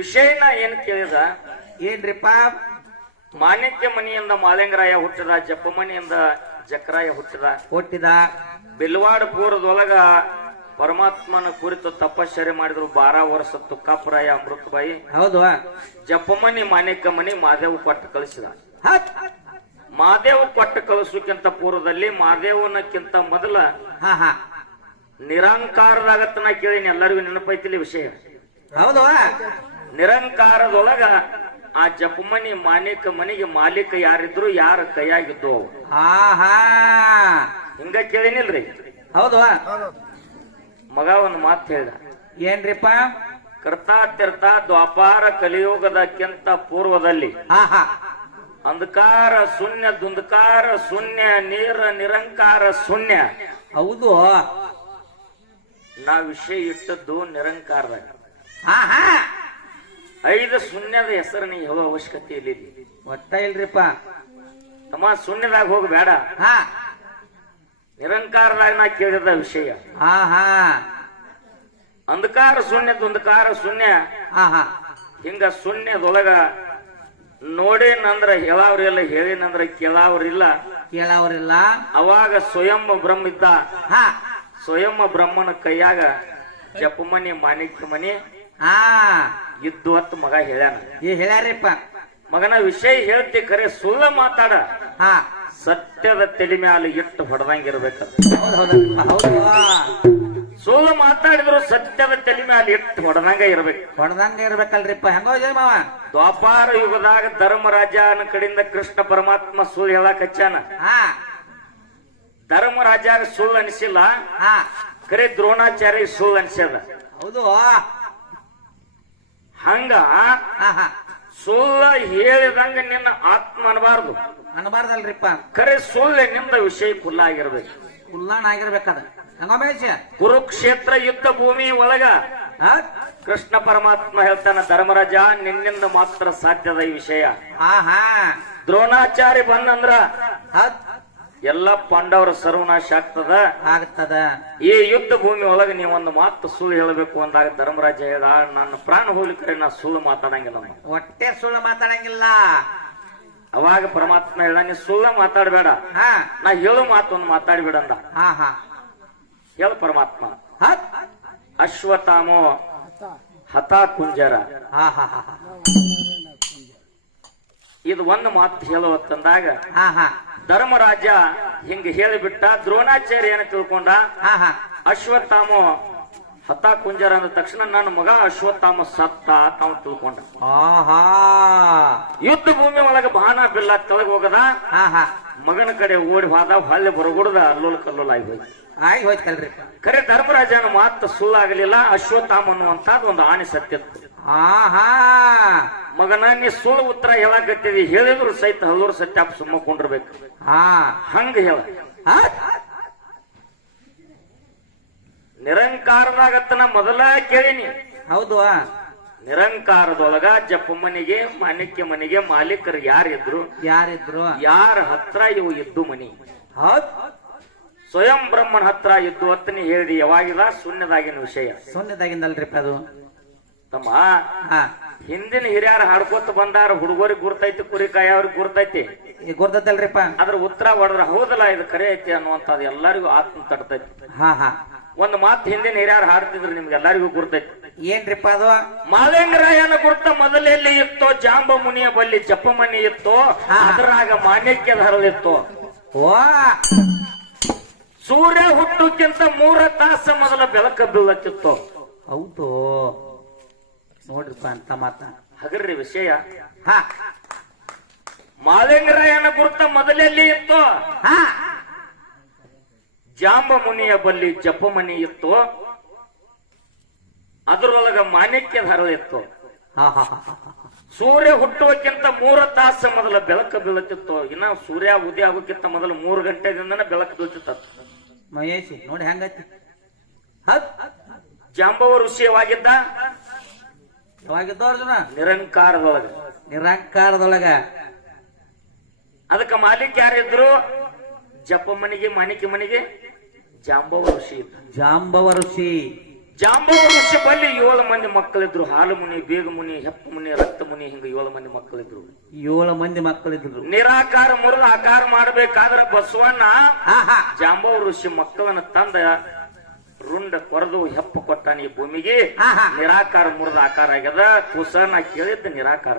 ವಿಷಯನ ಏನ್ ಕೇಳಿದ? ಏನ್ರಿಪ್ಪ? ಮಾಣಿಕ್ಯ ಮನಿಯಿಂದ ಮಾಲಿಂಗರಾಯ ಹುಟ್ಟಿದ, ಜಪ್ಪಮನಿಯಿಂದ ಜಕರಾಯ ಹುಟ್ಟಿದ. ಬಿಲ್ವಾಡ ಪೂರದೊಳಗ ಪರಮಾತ್ಮನ ಕುರಿತು ತಪಶ್ಚರ್ಯ ಮಾಡಿದ್ರು 12 ವರ್ಷ ತುಕ್ಕಾಪುರಾಯ ಅಮೃತಬಾಯಿ. ಹೌದು. ಜಪ್ಪಮನಿ ಮಾಣಿಕ್ಯ ಮನಿ ಮಾದೇವ್ ಕೊಟ್ಟು ಕಳಿಸಿದ. ಮಾದೇವ್ ಕೊಟ್ಟು ಕಳಿಸೋಕ್ಕಿಂತ ಪೂರ್ವದಲ್ಲಿ ಮಾದೇವನಕ್ಕಿಂತ ಮೊದಲ ನಿರಂಕಾರದಾಗತ್ತನ ಕೇಳಿನಿ. ಎಲ್ಲರಿಗೂ ನೆನಪೈತಿಲಿ ವಿಷಯ. ಹೌದು. ನಿರಂಕಾರದೊಳಗ ಆ ಜಪಮನಿ ಮಾಣಿಕ ಮನಿಗೆ ಮಾಲೀಕ ಯಾರಿದ್ರು, ಯಾರ ಕೈಯಾಗಿದ್ದು ಹಿಂಗ ಕೇಳಿನಿಲ್ರಿ. ಹೌದು. ಮಗ ಒಂದು ಮಾತು ಹೇಳಿದ. ಏನ್ರಿಪ್ಪ? ಕರ್ತಾತಿರ್ತ ದ್ವಾಪಾರ ಕಲಿಯುಗದಕ್ಕಿಂತ ಪೂರ್ವದಲ್ಲಿ ಅಂಧಕಾರ ಶೂನ್ಯ, ದುಂಧಕಾರ ಶೂನ್ಯ, ನೀರ ನಿರಂಕಾರ ಶೂನ್ಯ. ಹೌದು. ನಾ ವಿಷಯ ಇಟ್ಟದ್ದು ನಿರಂಕಾರದಾಗ. 5 ಶೂನ್ಯದ ಹೆಸರು ನೀ ಹೇಳೋ ಅವಶ್ಯಕತೆ ಇಲ್ಲಿ ಒಟ್ಟ ಇಲ್ರಿಪ್ಪ. ತಮ್ಮ ಶೂನ್ಯದಾಗ ಹೋಗಬೇಡ. ನಿರಂಕಾರದಾಗ ನಾ ಕೇಳಿದ ವಿಷಯ. ಅಂಧಕಾರ ಶೂನ್ಯ, ದುಂಧಕಾರ ಶೂನ್ಯ. ಹಿಂಗ ಶೂನ್ಯದೊಳಗ ನೋಡೇನಂದ್ರ ಹೇಳಾವ್ರಿಲ್ಲ, ಹೇಳಿನಂದ್ರ ಕೇಳಾವ್ರಿಲ್ಲ. ಅವಾಗ ಸ್ವಯಂ ಬ್ರಹ್ಮ ಇದ್ದ. ಸ್ವಯಂ ಬ್ರಹ್ಮನ ಕೈಯಾಗ ಜಪಮನಿ ಮಾಣಿಕ್ಯ ಮನಿ ಇದ್ದು ಅಂತ ಮಗ ಹೇಳ್ಯಾನ. ಹೇಳ್ಯಾರಿಪ್ಪ. ಮಗನ ವಿಷಯ ಹೇಳ್ತಿ ಖರೆ, ಸುಳ್ಳ ಮಾತಾಡ ಸತ್ಯದ ತಲೆ ಮ್ಯಾಲ ಇಟ್ಟು ಹೊಡೆದಂಗಿರ್ಬೇಕ. ಸುಳ್ಳು ಮಾತಾಡಿದ್ರು ಸತ್ಯದ ತಲೆ ಮ್ಯಾಲ ಇಟ್ಟು ಹೊಡೆದಂಗ ಇರ್ಬೇಕಲ್ರಿಪ್ಪ. ಹೆಂಗೋ ಮಾವ? ದ್ವಾಪಾರ ಯುಗದಾಗ ಧರ್ಮರಾಜನ ಕಡೆಯಿಂದ ಕೃಷ್ಣ ಪರಮಾತ್ಮ ಸುಳ್ಳು ಹೇಳಕ್ ಹಚ್ಚಾನ. ಧರ್ಮರಾಜಾಗ ಸುಳ್ಳು ಅನಿಸಿಲ್ಲ, ಖರೆ ದ್ರೋಣಾಚಾರ್ಯ ಸುಳ್ಳು ಅನಿಸ್ಯದ. ಹೌದು. ಹಂಗ ಸುಳ್ಳ ಹೇಳಿದಂಗ ನಿನ್ನ ಆತ್ಮ ಅನ್ಬಾರ್ದಲ್ರಿಪ್ಪ. ಖರೆ ಸುಳ್ಳು ನಿಂದ ವಿಷಯ ಕುಲ್ಲಾಗಿರ್ಬೇಕು. ಆಗಿರ್ಬೇಕದ. ಕುರುಕ್ಷೇತ್ರ ಯುದ್ಧ ಭೂಮಿ ಒಳಗ ಕೃಷ್ಣ ಪರಮಾತ್ಮ ಹೇಳ್ತಾನ, ಧರ್ಮರಾಜ ನಿನ್ನಿಂದ ಮಾತ್ರ ಸಾಧ್ಯದ ಈ ವಿಷಯ. ದ್ರೋಣಾಚಾರ್ಯ ಬಂದಂದ್ರ ಎಲ್ಲ ಪಾಂಡವರ ಸರ್ವನಾಶ ಆಗ್ತದ. ಈ ಯುದ್ಧ ಭೂಮಿ ಒಳಗ ನೀವೊಂದು ಮಾತು ಸುಳ್ಳು ಹೇಳಬೇಕು ಅಂದಾಗ ಧರ್ಮರಾಜ ಹೇಳ್ದ, ನನ್ನ ಪ್ರಾಣ ಹೋಗ್ಲಿಕ್ಕೆ ನಾ ಸುಳ್ಳು ಮಾತಾಡಂಗಿಲ್ಲ. ಒಟ್ಟೆ ಸುಳ್ಳು ಮಾತಾಡಂಗಿಲ್ಲ. ಅವಾಗ ಪರಮಾತ್ಮ ಹೇಳ್ದ, ನೀ ಸುಳ್ಳ ಮಾತಾಡಬೇಡ, ನಾ ಹೇಳು ಮಾತೊಂದು ಮಾತಾಡ್ಬೇಡ ಅಂದ. ಹೇಳ ಪರಮಾತ್ಮ. ಅಶ್ವತ್ಥಾಮೋ ಹತ ಕುಂಜರ. ಇದು ಒಂದು ಮಾತು ಹೇಳುವತ್ತಂದಾಗ ಧರ್ಮರಾಜ ಹಿಂಗ ಹೇಳಿಬಿಟ್ಟ. ದ್ರೋಣಾಚಾರ್ಯ ಏನ ತಿಳ್ಕೊಂಡ, ಅಶ್ವತ್ಥಾಮೋ ಹತ ಕುಂಜರ ಅಂದ ತಕ್ಷಣ ನನ್ನ ಮಗ ಅಶ್ವತ್ಥಾಮ ಸತ್ತ ತಾವು ತಿಳ್ಕೊಂಡ. ಯುದ್ಧ ಭೂಮಿ ಒಳಗ ಬಾಣ ಬಿಲ್ಲ ತೆಳಗ್ ಹೋಗದ. ಮಗನ ಕಡೆ ಓಡಿ ಹೋದ, ಹೊಳ್ಳಿ ಬರಗುಡ್ದ ಅಲ್ಲೋಲ್ ಕಲ್ಲೋಲ್ ಹೋಯ್ತಲ್ರಿ. ಖರೆ ಧರ್ಮರಾಜನ ಮಾತು ಸುಳ್ಳಾಗಲಿಲ್ಲ. ಅಶ್ವತ್ಥಾಮ ಅನ್ನುವಂತದ್ದು ಒಂದು ಆಣೆ ಸತ್ಯತ್ತು. ಮಗನ ನೀ ಸುಳ್ಳು ಉತ್ತರ ಹೇಳಕತ್ತಿದಿ, ಹೇಳಿದ್ರು ಸಹಿತ ಹಲ್ಲೂರು ಸತ್ಯಾಪ ಸುಮ್ಮಕೊಂಡಿರ್ಬೇಕು. ಹಂಗ ಹೇಳ. ನಿರಂಕಾರದಾಗತ್ತನ ಮೊದಲ ಕೇಳಿನಿ. ಹೌದು. ನಿರಂಕಾರದೊಳಗ ಜಪಮನಿಗೆ ಮಾಣಿಕ್ಯ ಮನಿಗೆ ಮಾಲೀಕರು ಯಾರಿದ್ರು, ಯಾರ ಹತ್ರ ಇವು ಇದ್ದು ಮನಿ. ಸ್ವಯಂ ಬ್ರಹ್ಮನ ಹತ್ರ ಇದ್ದು ಅಂತ ನೀ ಹೇಳಿ. ಯಾವಾಗಿಲ್ಲ ಶೂನ್ಯದಾಗಿನ ವಿಷಯ. ಶೂನ್ಯದಾಗಿಂದಲ್ರಿಪ್ಪ ಅದು. ತಮ್ಮ ಹಿಂದಿನ ಹಿರಿಯರು ಹಾಡ್ಕೋತ ಬಂದಾರ. ಹುಡುಗರಿಗೆ ಗುರ್ತೈತಿ, ಕುರಿಕಾಯಿ ಅವ್ರಿಗೆ ಗುರ್ತೈತಿ, ಗುರ್ತೈತಲ್ರಿಪ್ಪ. ಅದ್ರ ಉತ್ತರ ಹೊಡೆದ್ರ ಹೌದಲ್ಲ ಇದು ಕರೆ ಐತಿ ಅನ್ನುವಂಥದ್ದು ಎಲ್ಲರಿಗೂ ಆತ್ಮ ತಡ್ತೈತಿ. ಒಂದು ಮಾತು ಹಿಂದಿನ ಹಿರಿಯರು ಹಾಡ್ತಿದ್ರು, ನಿಮ್ಗೆ ಎಲ್ಲರಿಗೂ ಗುರ್ತೈತಿ. ಏನ್ರಿಪ್ಪ ಅದು? ಮಾಲಿಂಗರಾಯನ ಗುರ್ತ ಮೊದಲೆಲ್ಲಿ ಇತ್ತೋ, ಜಾಂಬ ಮುನಿಯ ಬಲ್ಲಿ ಜಪಮನಿ ಇತ್ತು, ಅದರಾಗ ಮಾಣಿಕ್ಯದ ಹರಳಿತ್ತು. ಸೂರ್ಯ ಹುಟ್ಟಕ್ಕಿಂತ 3 ತಾಸು ಮೊದಲ ಬೆಳಕ ಬೀಳಕ್ಕಿತ್ತು. ಹೌದು ನೋಡ್ರಿಪ್ಪ ಅಂತ ಮಾತ. ಹಗರ್ರಿ ವಿಷಯ. ಮಾಲಿಂಗರಾಯನ ಗುರ್ತ ಮೊದಲೆಲ್ಲಿ ಇತ್ತು, ಜಾಂಬ ಮುನಿಯ ಬಲ್ಲಿ ಜಪಮನಿ ಇತ್ತು, ಅದರೊಳಗ ಮಾಣಿಕ್ಯದ ಹರಳಿತ್ತು. ಸೂರ್ಯ ಹುಟ್ಟುವಕ್ಕಿಂತ 3 ತಾಸು ಮೊದಲ ಬೆಳಕ ಬೀಳತ್ತಿತ್ತು. ಇನ್ನ ಸೂರ್ಯ ಉದಯ ಆಗೋಕ್ಕಿಂತ ಮೊದಲು 3 ಗಂಟೆದಿಂದ ಬೆಳಕು ಬೀಳ್ತಿತ್ತ. ಮಹೇಶಿ ನೋಡಿ ಹೆಂಗೈತಿ. ಜಾಂಬವ ಋಷಿಯವಾಗಿದ್ದ. ಯಾವಾಗಿದ್ದವ್ರ ನಿರಂಕಾರದೊಳಗ. ಅದಕ್ಕೆ ಮಾಲೀಕ ಯಾರಿದ್ರು? ಜಪಮನಿಗೆ ಮಾಣಿಕ್ಯ ಮನಿಗೆ ಜಾಂಬವ ಋಷಿ. ಜಾಂಬವ ಋಷಿ ಬಲ್ಲಿ 7 ಮಂದಿ ಮಕ್ಕಳಿದ್ರು. ಹಾಲು ಮುನಿ, ಬೇಗ ಮುನಿ, ಹೆಪ್ಪ ಮುನಿ, ರಕ್ತ ಮುನಿ, ಹಿಂಗ 7 ಮಂದಿ ಮಕ್ಕಳಿದ್ರು. 7 ಮಂದಿ ಮಕ್ಕಳಿದ್ರು. ನಿರಾಕಾರ ಮುರಿದ ಆಕಾರ ಮಾಡಬೇಕಾದ್ರ ಬಸವಣ್ಣ ಜಾಂಬವ ಋಷಿ ಮಕ್ಕಳನ್ನ ತಂದ ರುಂಡ ಕೊರೆದು ಹೆಪ್ಪ ಕೊಟ್ಟಾನ ಈ ಭೂಮಿಗೆ. ನಿರಾಕಾರ ಮುರಿದ ಆಕಾರ ಆಗ್ಯದ. ಕುಸನ ಕೇಳಿದ್ದ ನಿರಾಕಾರ.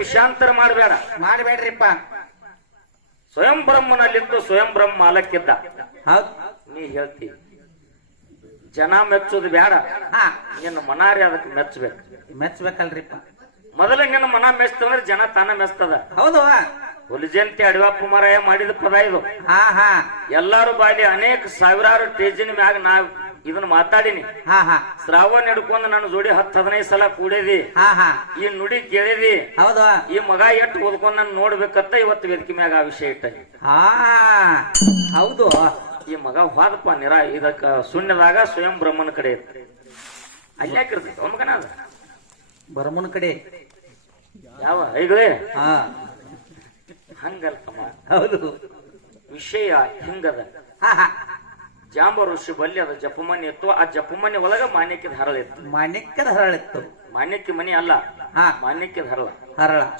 ವಿಷಯಾಂತರ ಮಾಡಬೇಡ್ರಿಪ್ಪ. ಸ್ವಯಂ ಬ್ರಹ್ಮನಲ್ಲಿದ್ದು ಸ್ವಯಂ ಬ್ರಹ್ಮ ಮಾಲಕ್ಕಿದ್ದ. ನೀ ಹೇಳ್ತಿ ಜನ ಮೆಚ್ಚೋದು ಬೇಡ, ನಿನ್ನ ಮನಾರಿ ಅದಕ್ಕೆ ಮೆಚ್ಚಬೇಕಲ್ರಿಪ್ಪ. ಮೊದಲ ನಿನ್ನ ಮನ ಮೆಚ್ಚತಂದ್ರೆ ಜನ ತಾನ ಮೆಚ್ಚತದ. ಹೌದು. ಹುಲಿಜಂತಿ ಅಡಿವಪ್ಪ ಮಾರಾಯ ಮಾಡಿದ ಪದ ಇದು. ಎಲ್ಲಾರು ಬಾಲಿ ಅನೇಕ ಸಾವಿರಾರು ಟೇಜಿನ ಮ್ಯಾಗ ನಾ ಇದನ್ನ ಮಾತಾಡಿನಿ. ಶ್ರಾವಣ ಹಿಡ್ಕೊಂಡು ನನ್ನ ಜೋಡಿ 10-15 ಸಲ ಕೂಡಿದಿ. ಈ ನುಡಿ ಕೇಳಿದಿ. ಹೌದು. ಈ ಮಗ ಎಟ್ಟು ಓದ್ಕೊಂಡ್ ನಾನು ನೋಡ್ಬೇಕಂತ ಇವತ್ತು ವೇದಿಕೆ ಮ್ಯಾಗ ಆ ವಿಷಯ ಇಟ್ಟ. ಹೌದು. ಈ ಮಗ ಹೋದಪ್ಪ ಇದಕ್ಕ ಶೂನ್ಯದಾಗ ಸ್ವಯಂ ಬ್ರಹ್ಮನ ಕಡೆ ಇರ್ತಾರೆ. ಅಲ್ಲಿ ಯಾಕಿರ್ತೈತಿ ಮಗನ ಅದ ಬ್ರಹ್ಮನ ಕಡೆ ಯಾವ ಐಗಳೇ ಹಂಗಲ್ಕಮ್ಮ. ಹೌದು. ವಿಷಯ ಹಿಂಗದ. ಜಾಂಬ ಋಷಿ ಬಲ್ಲಿ ಅದ ಜಪಮನಿ ಇತ್ತು. ಆ ಜಪಮನಿ ಒಳಗ ಮಾನ್ಯಕ್ಯದ ಹರಳಿತ್ತು. ಮಾನ್ಯಕ್ಕೆ ಮನಿ ಅಲ್ಲ, ಮಾನ್ಯಕ್ಯದ ಹರಳ.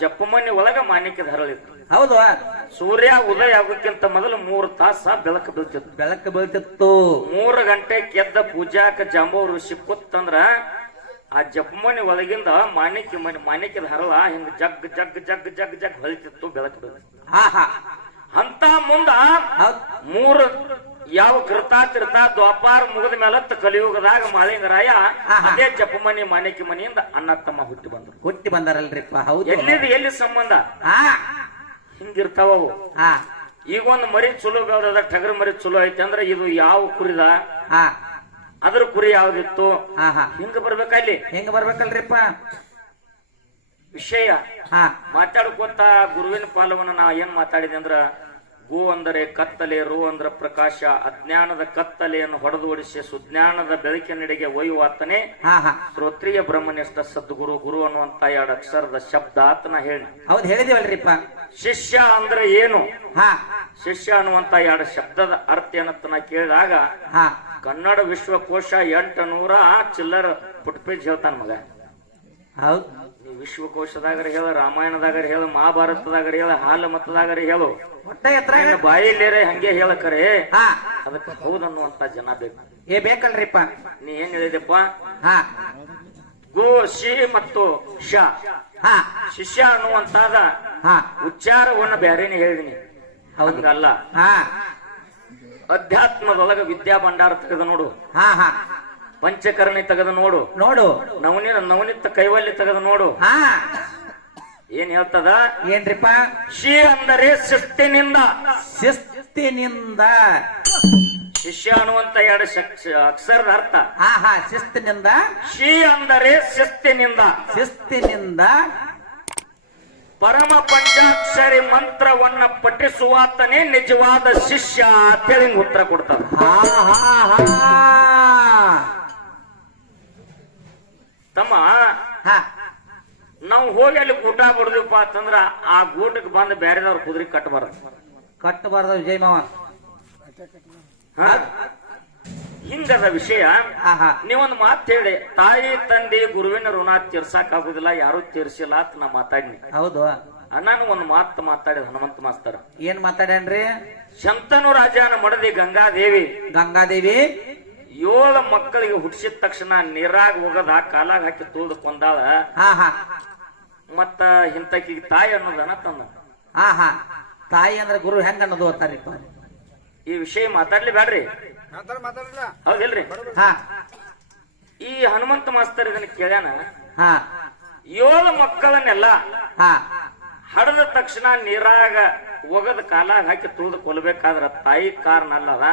ಜಪಮನಿ ಒಳಗ ಮಾನ್ಯಕ್ಯದ ಹರಳಿತ್ತು. ಹೌದು. ಸೂರ್ಯ ಉದಯ ಆಗೋಕ್ಕಿಂತ ಮೊದಲು 3 ತಾಸ ಬೆಳಕು ಬೀಳ್ತಿತ್ತು. 3 ಗಂಟೆ ಎದ್ದ ಪೂಜಾಕ ಜಾಂಬವ ಋಷಿ ಕೂತಂದ್ರ ಆ ಜಪಮನಿ ಒಳಗಿಂದ ಮಾನ್ಯಕ್ಯದ ಹರಳ ಹಿಂಗ ಜಗ್ ಜಗ್ ಜಗ್ ಜಗ್ ಜಗ್ ಹೊಳಿತಿತ್ತು. ಬೆಳಕು ಬೀಳ್ತಿತ್ತು. ಅಂತ ಮುಂದ 3 ಯಾವ ಕೃತ ದ್ವಾಪಾರ ಮುಗಿದ ಮೇಲತ್ತ ಕಲಿಯುಗದಾಗ ಮಾಳಿಂಗರಾಯ ಅದೇ ಜಪಮನಿ ಮಾನ್ಯಕಿ ಮನಿಯಿಂದ ಅಣ್ಣ ತಮ್ಮ ಹುಟ್ಟಿ ಬಂದಾರಲ್ರಿಪ್ಪ. ಹೌದು. ಎಲ್ಲಿ ಸಂಬಂಧ ಹಿಂಗಿರ್ತಾವ. ಈಗ ಒಂದು ಮರಿ ಚಲೋ ಬೆಳೆದ ಟಗರ್ ಮರಿ ಚಲೋ ಐತಿ ಅಂದ್ರ ಇದು ಯಾವ ಕುರಿದ, ಅದ್ರ ಕುರಿ ಯಾವ್ದಿತ್ತು, ಹಿಂಗ ಬರ್ಬೇಕಲ್ಲಿ. ಹೆಂಗ ಬರ್ಬೇಕಲ್ರಿಪ್ಪ ವಿಷಯ ಮಾತಾಡ್ಕೋತ ಗುರುವಿನ ಪಾಲವನ್ನ ನಾ ಏನ್ ಮಾತಾಡಿದೆ ಅಂದ್ರ, ಗೋ ಅಂದರೆ ಕತ್ತಲೆ, ರು ಅಂದ್ರ ಪ್ರಕಾಶ, ಅಜ್ಞಾನದ ಕತ್ತಲೆಯನ್ನು ಹೊಡೆದು ಓಡಿಸಿ ಸುಜ್ಞಾನದ ಬೆಳಕಿನೆಡೆಗೆ ಒಯ್ಯುವಾತನೇ ಶ್ರೋತ್ರಿಯ ಬ್ರಹ್ಮನಿಷ್ಠ ಸದ್ಗುರು. ಗುರು ಅನ್ನುವಂತ 2 ಅಕ್ಷರದ ಶಬ್ದ ಆತನ ಹೇಳಿ. ಹೌದು, ಹೇಳಿದಿವಲ್ರಿಪ್ಪ. ಶಿಷ್ಯ ಅಂದ್ರೆ ಏನು? ಶಿಷ್ಯ ಅನ್ನುವಂತ 2 ಶಬ್ದದ ಅರ್ಥ ಏನಂತ ಕೇಳಿದಾಗ ಕನ್ನಡ ವಿಶ್ವಕೋಶ 800 ಚಿಲ್ಲರ ಪುಟ್ಪೇಜ್ ಹೇಳ್ತಾನ ಮಗ. ಹೌದು. ವಿಶ್ವಕೋಶದಾಗರ ಹೇಳ, ರಾಮಾಯಣದಾಗರ ಹೇಳ, ಮಹಾಭಾರತದಾಗರ ಹೇಳ, ಹಾಲ ಮತದಾಗರ ಹೇಳು, ಒಟ್ಟ ಬಾಯಿಲೇರೆ ಹಂಗೆ ಹೇಳಕರೆ ಅದಕ್ಕೆ ಹೌದನ್ನುವಂತ ಜನ ಬೇಕು. ಬೇಕಲ್ರಿಪ್ಪ. ನೀ ಏನ್ ಹೇಳಿದೆಪ್ಪ? ಗೋ, ಶಿ ಮತ್ತು ಶ. ಶಿಷ್ಯ ಅನ್ನುವಂತಾದ ಉಚ್ಚಾರವನ್ನ ಬ್ಯಾರೇನೆ ಹೇಳಿದೀನಿ. ಹೌದಲ್ಲ. ಅಧ್ಯಾತ್ಮದೊಳಗ ವಿದ್ಯಾ ಭಂಡಾರ ತೆಗೆದು ನೋಡು, ಪಂಚಕರ್ಣಿ ತೆಗೆದು ನೋಡು, ನವನಿತ ಕೈವಲ್ಯ ತೆಗೆದು ನೋಡು. ಏನ್ ಹೇಳ್ತದ? ಏನ್ರಿಪ್ಪ? ಶಿ ಅಂದರೆ ಶಿಸ್ತಿನಿಂದ. ಶಿಷ್ಯ ಅನ್ನುವಂತ 2 ಅಕ್ಷರದ ಅರ್ಥ ಶಿಸ್ತಿನಿಂದ. ಶಿ ಅಂದರೆ ಶಿಸ್ತಿನಿಂದ. ಪರಮ ಪಂಚಾಕ್ಷರಿ ಮಂತ್ರವನ್ನ ಪಠಿಸುವಾತನೇ ನಿಜವಾದ ಶಿಷ್ಯ ಅಂತೇಳಿ ಉತ್ತರ ಕೊಡ್ತಾರ. ತಮ್ಮ, ನಾವು ಹೋಗಿ ಅಲ್ಲಿ ಊಟ ಬಿಡ್ದಪ್ಪ ಅಂತಂದ್ರ ಆ ಗೂಟಕ್ಕೆ ಬಂದು ಬೇರೆದವ್ರ ಕುದುರೆ ಕಟ್ಟಬಾರ್ದ ವಿಜಯ್ ಮಾವ. ಹಿಂಗದ ವಿಷಯ. ನೀವೊಂದು ಮಾತು ಹೇಳಿ, ತಾಯಿ ತಂದೆ ಗುರುವಿನ ಋಣ ತೀರ್ಸಾಕ್ ಆಗುದಿಲ್ಲ, ಯಾರು ತೀರ್ಸಿಲ್ಲ ಅಂತ ನಾ ಮಾತಾಡಿನಿ. ಹೌದು. ನಾನು ಒಂದು ಮಾತು ಮಾತಾಡಿದ ಹನುಮಂತ ಮಾಸ್ತರ. ಏನ್ ಮಾತಾಡ್ಯಾನ್ರಿ? ಶಂತನು ರಾಜನ ಮಡದಿ ಗಂಗಾದೇವಿ 7 ಮಕ್ಕಳಿಗೆ ಹುಟ್ಟಿಸಿದ ತಕ್ಷಣ ನೀರಾಗ ಹೋಗದ ಕಾಲಾಗ ಹಾಕಿ ತುಳಿದು ಕೊಂದಾಳ. ಮತ್ತ ಇಂತಕಿ ತಾಯಿ ಅನ್ನೋದನ್ನ ತಂದ. ತಾಯಿ ಅಂದ್ರೆ ಗುರು ಹೆಂಗ ಅನ್ನೋದು ಓದ್ತಾರಿಪ್ಪ. ಈ ವಿಷಯ ಮಾತಾಡ್ಲಿ ಬೇಡ್ರಿ, ಹೌದಿಲ್ರಿ? ಈ ಹನುಮಂತ ಮಾಸ್ತರ್ ಇದನ್ನ ಕೇಳ್ಯಾನ. 7 ಮಕ್ಕಳನ್ನೆಲ್ಲ ಹಡದ ತಕ್ಷಣ ನೀರಾಗ ಒಗದ ಕಾಲಾಗ ಹಾಕಿ ತುಳಿದು ಕೊಲ್ಬೇಕಾದ್ರ ತಾಯಿ ಕಾರಣ ಅಲ್ಲದ,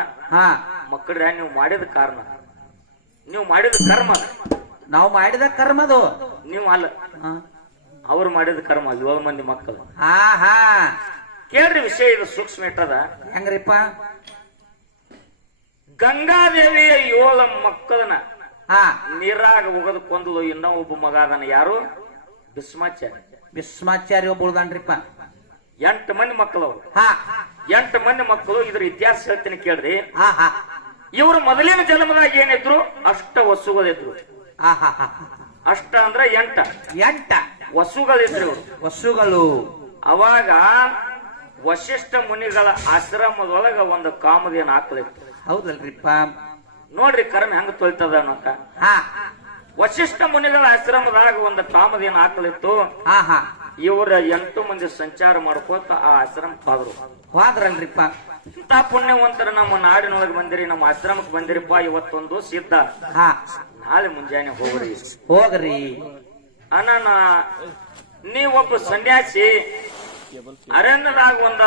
ಮಕ್ಕಳ ನೀವು ಮಾಡಿದ ಕಾರಣ, ನೀವು ಮಾಡಿದ ಕರ್ಮ. ನಾವು ಮಾಡಿದ ಕರ್ಮದು ನೀವು ಅಲ್ಲ, ಅವ್ರು ಮಾಡಿದ ಕರ್ಮ. 7 ಮಂದಿ ಮಕ್ಕಳು. ಕೇಳ್ರಿ ವಿಷಯ, ಇದು ಸೂಕ್ಷ್ಮ ಇಟ್ಟದ. ಹೆಂಗ್ರಿಪ್ಪ? ಗಂಗಾದೇವಿಯ 7 ಮಕ್ಕಳನ್ನ ನೀರಾಗ ಒಗದ ಕೊಂದಲು. ಇನ್ನೂ ಒಬ್ಬ ಮಗ ಅದನ್ನ. ಯಾರು? ಭೀಷ್ಮಾಚಾರ್ಯ ಒಬ್ಬ ಉಳ್ದಾನ್ರಿಪ್ಪ. 8 ಮಂದಿ ಮಕ್ಕಳು ಅವ್ರು. 8 ಮಂದಿ ಮಕ್ಕಳು. ಇದ್ರ ಇತಿಹಾಸ ಹೇಳ್ತೀನಿ ಕೇಳ್ರಿ. ಇವರು ಮೊದಲಿನ ಜನ್ಮದಾಗ ಏನಿದ್ರು ಅಷ್ಟ ವಸುಗಳಿದ್ರು. ಅಷ್ಟ ಅಂದ್ರ ಎಂಟ ವಸುಗಳಿದ್ರು ಇವ್ರು. ವಸುಗಳು ಅವಾಗ ವಶಿಷ್ಠ ಮುನಿಗಳ ಆಶ್ರಮದೊಳಗ ಒಂದು ಕಾಮಧೇನು ಆಕಳಿತ್ತು. ಹೌದಲ್ರಿಪ್ಪ. ನೋಡ್ರಿ ಕರ್ಮ ಹೆಂಗ ತೊಯ್ತದ ಅನ್ನೋಕ. ವಶಿಷ್ಠ ಮುನಿಗಳ ಆಶ್ರಮದಾಗ ಒಂದು ಕಾಮಧೇನು ಆಕಳಿತ್ತು. ಇವರ 8 ಮಂದಿ ಸಂಚಾರ ಮಾಡ್ಕೋತ ಆ ಆಶ್ರಮಕ್ಕೆ ಹೋದ್ರಲ್ರಿಪ್ಪ. ಇಂತ ಪುಣ್ಯವಂತರ ನಮ್ಮ ನಾಡಿನೊಳಗೆ ಬಂದಿರಿ, ನಮ್ಮ ಆಶ್ರಮಕ್ಕೆ ಬಂದಿರಿಪ್ಪ, ಇವತ್ತೊಂದು ಸಿದ್ಧ, ನಾಳೆ ಮುಂಜಾನೆ ಹೋಗ್ರಿ ಅನ್ನ. ನೀವೊಬ್ಬ ಸನ್ಯಾಸಿ ಅರಣ್ಯದಾಗ ಒಂದ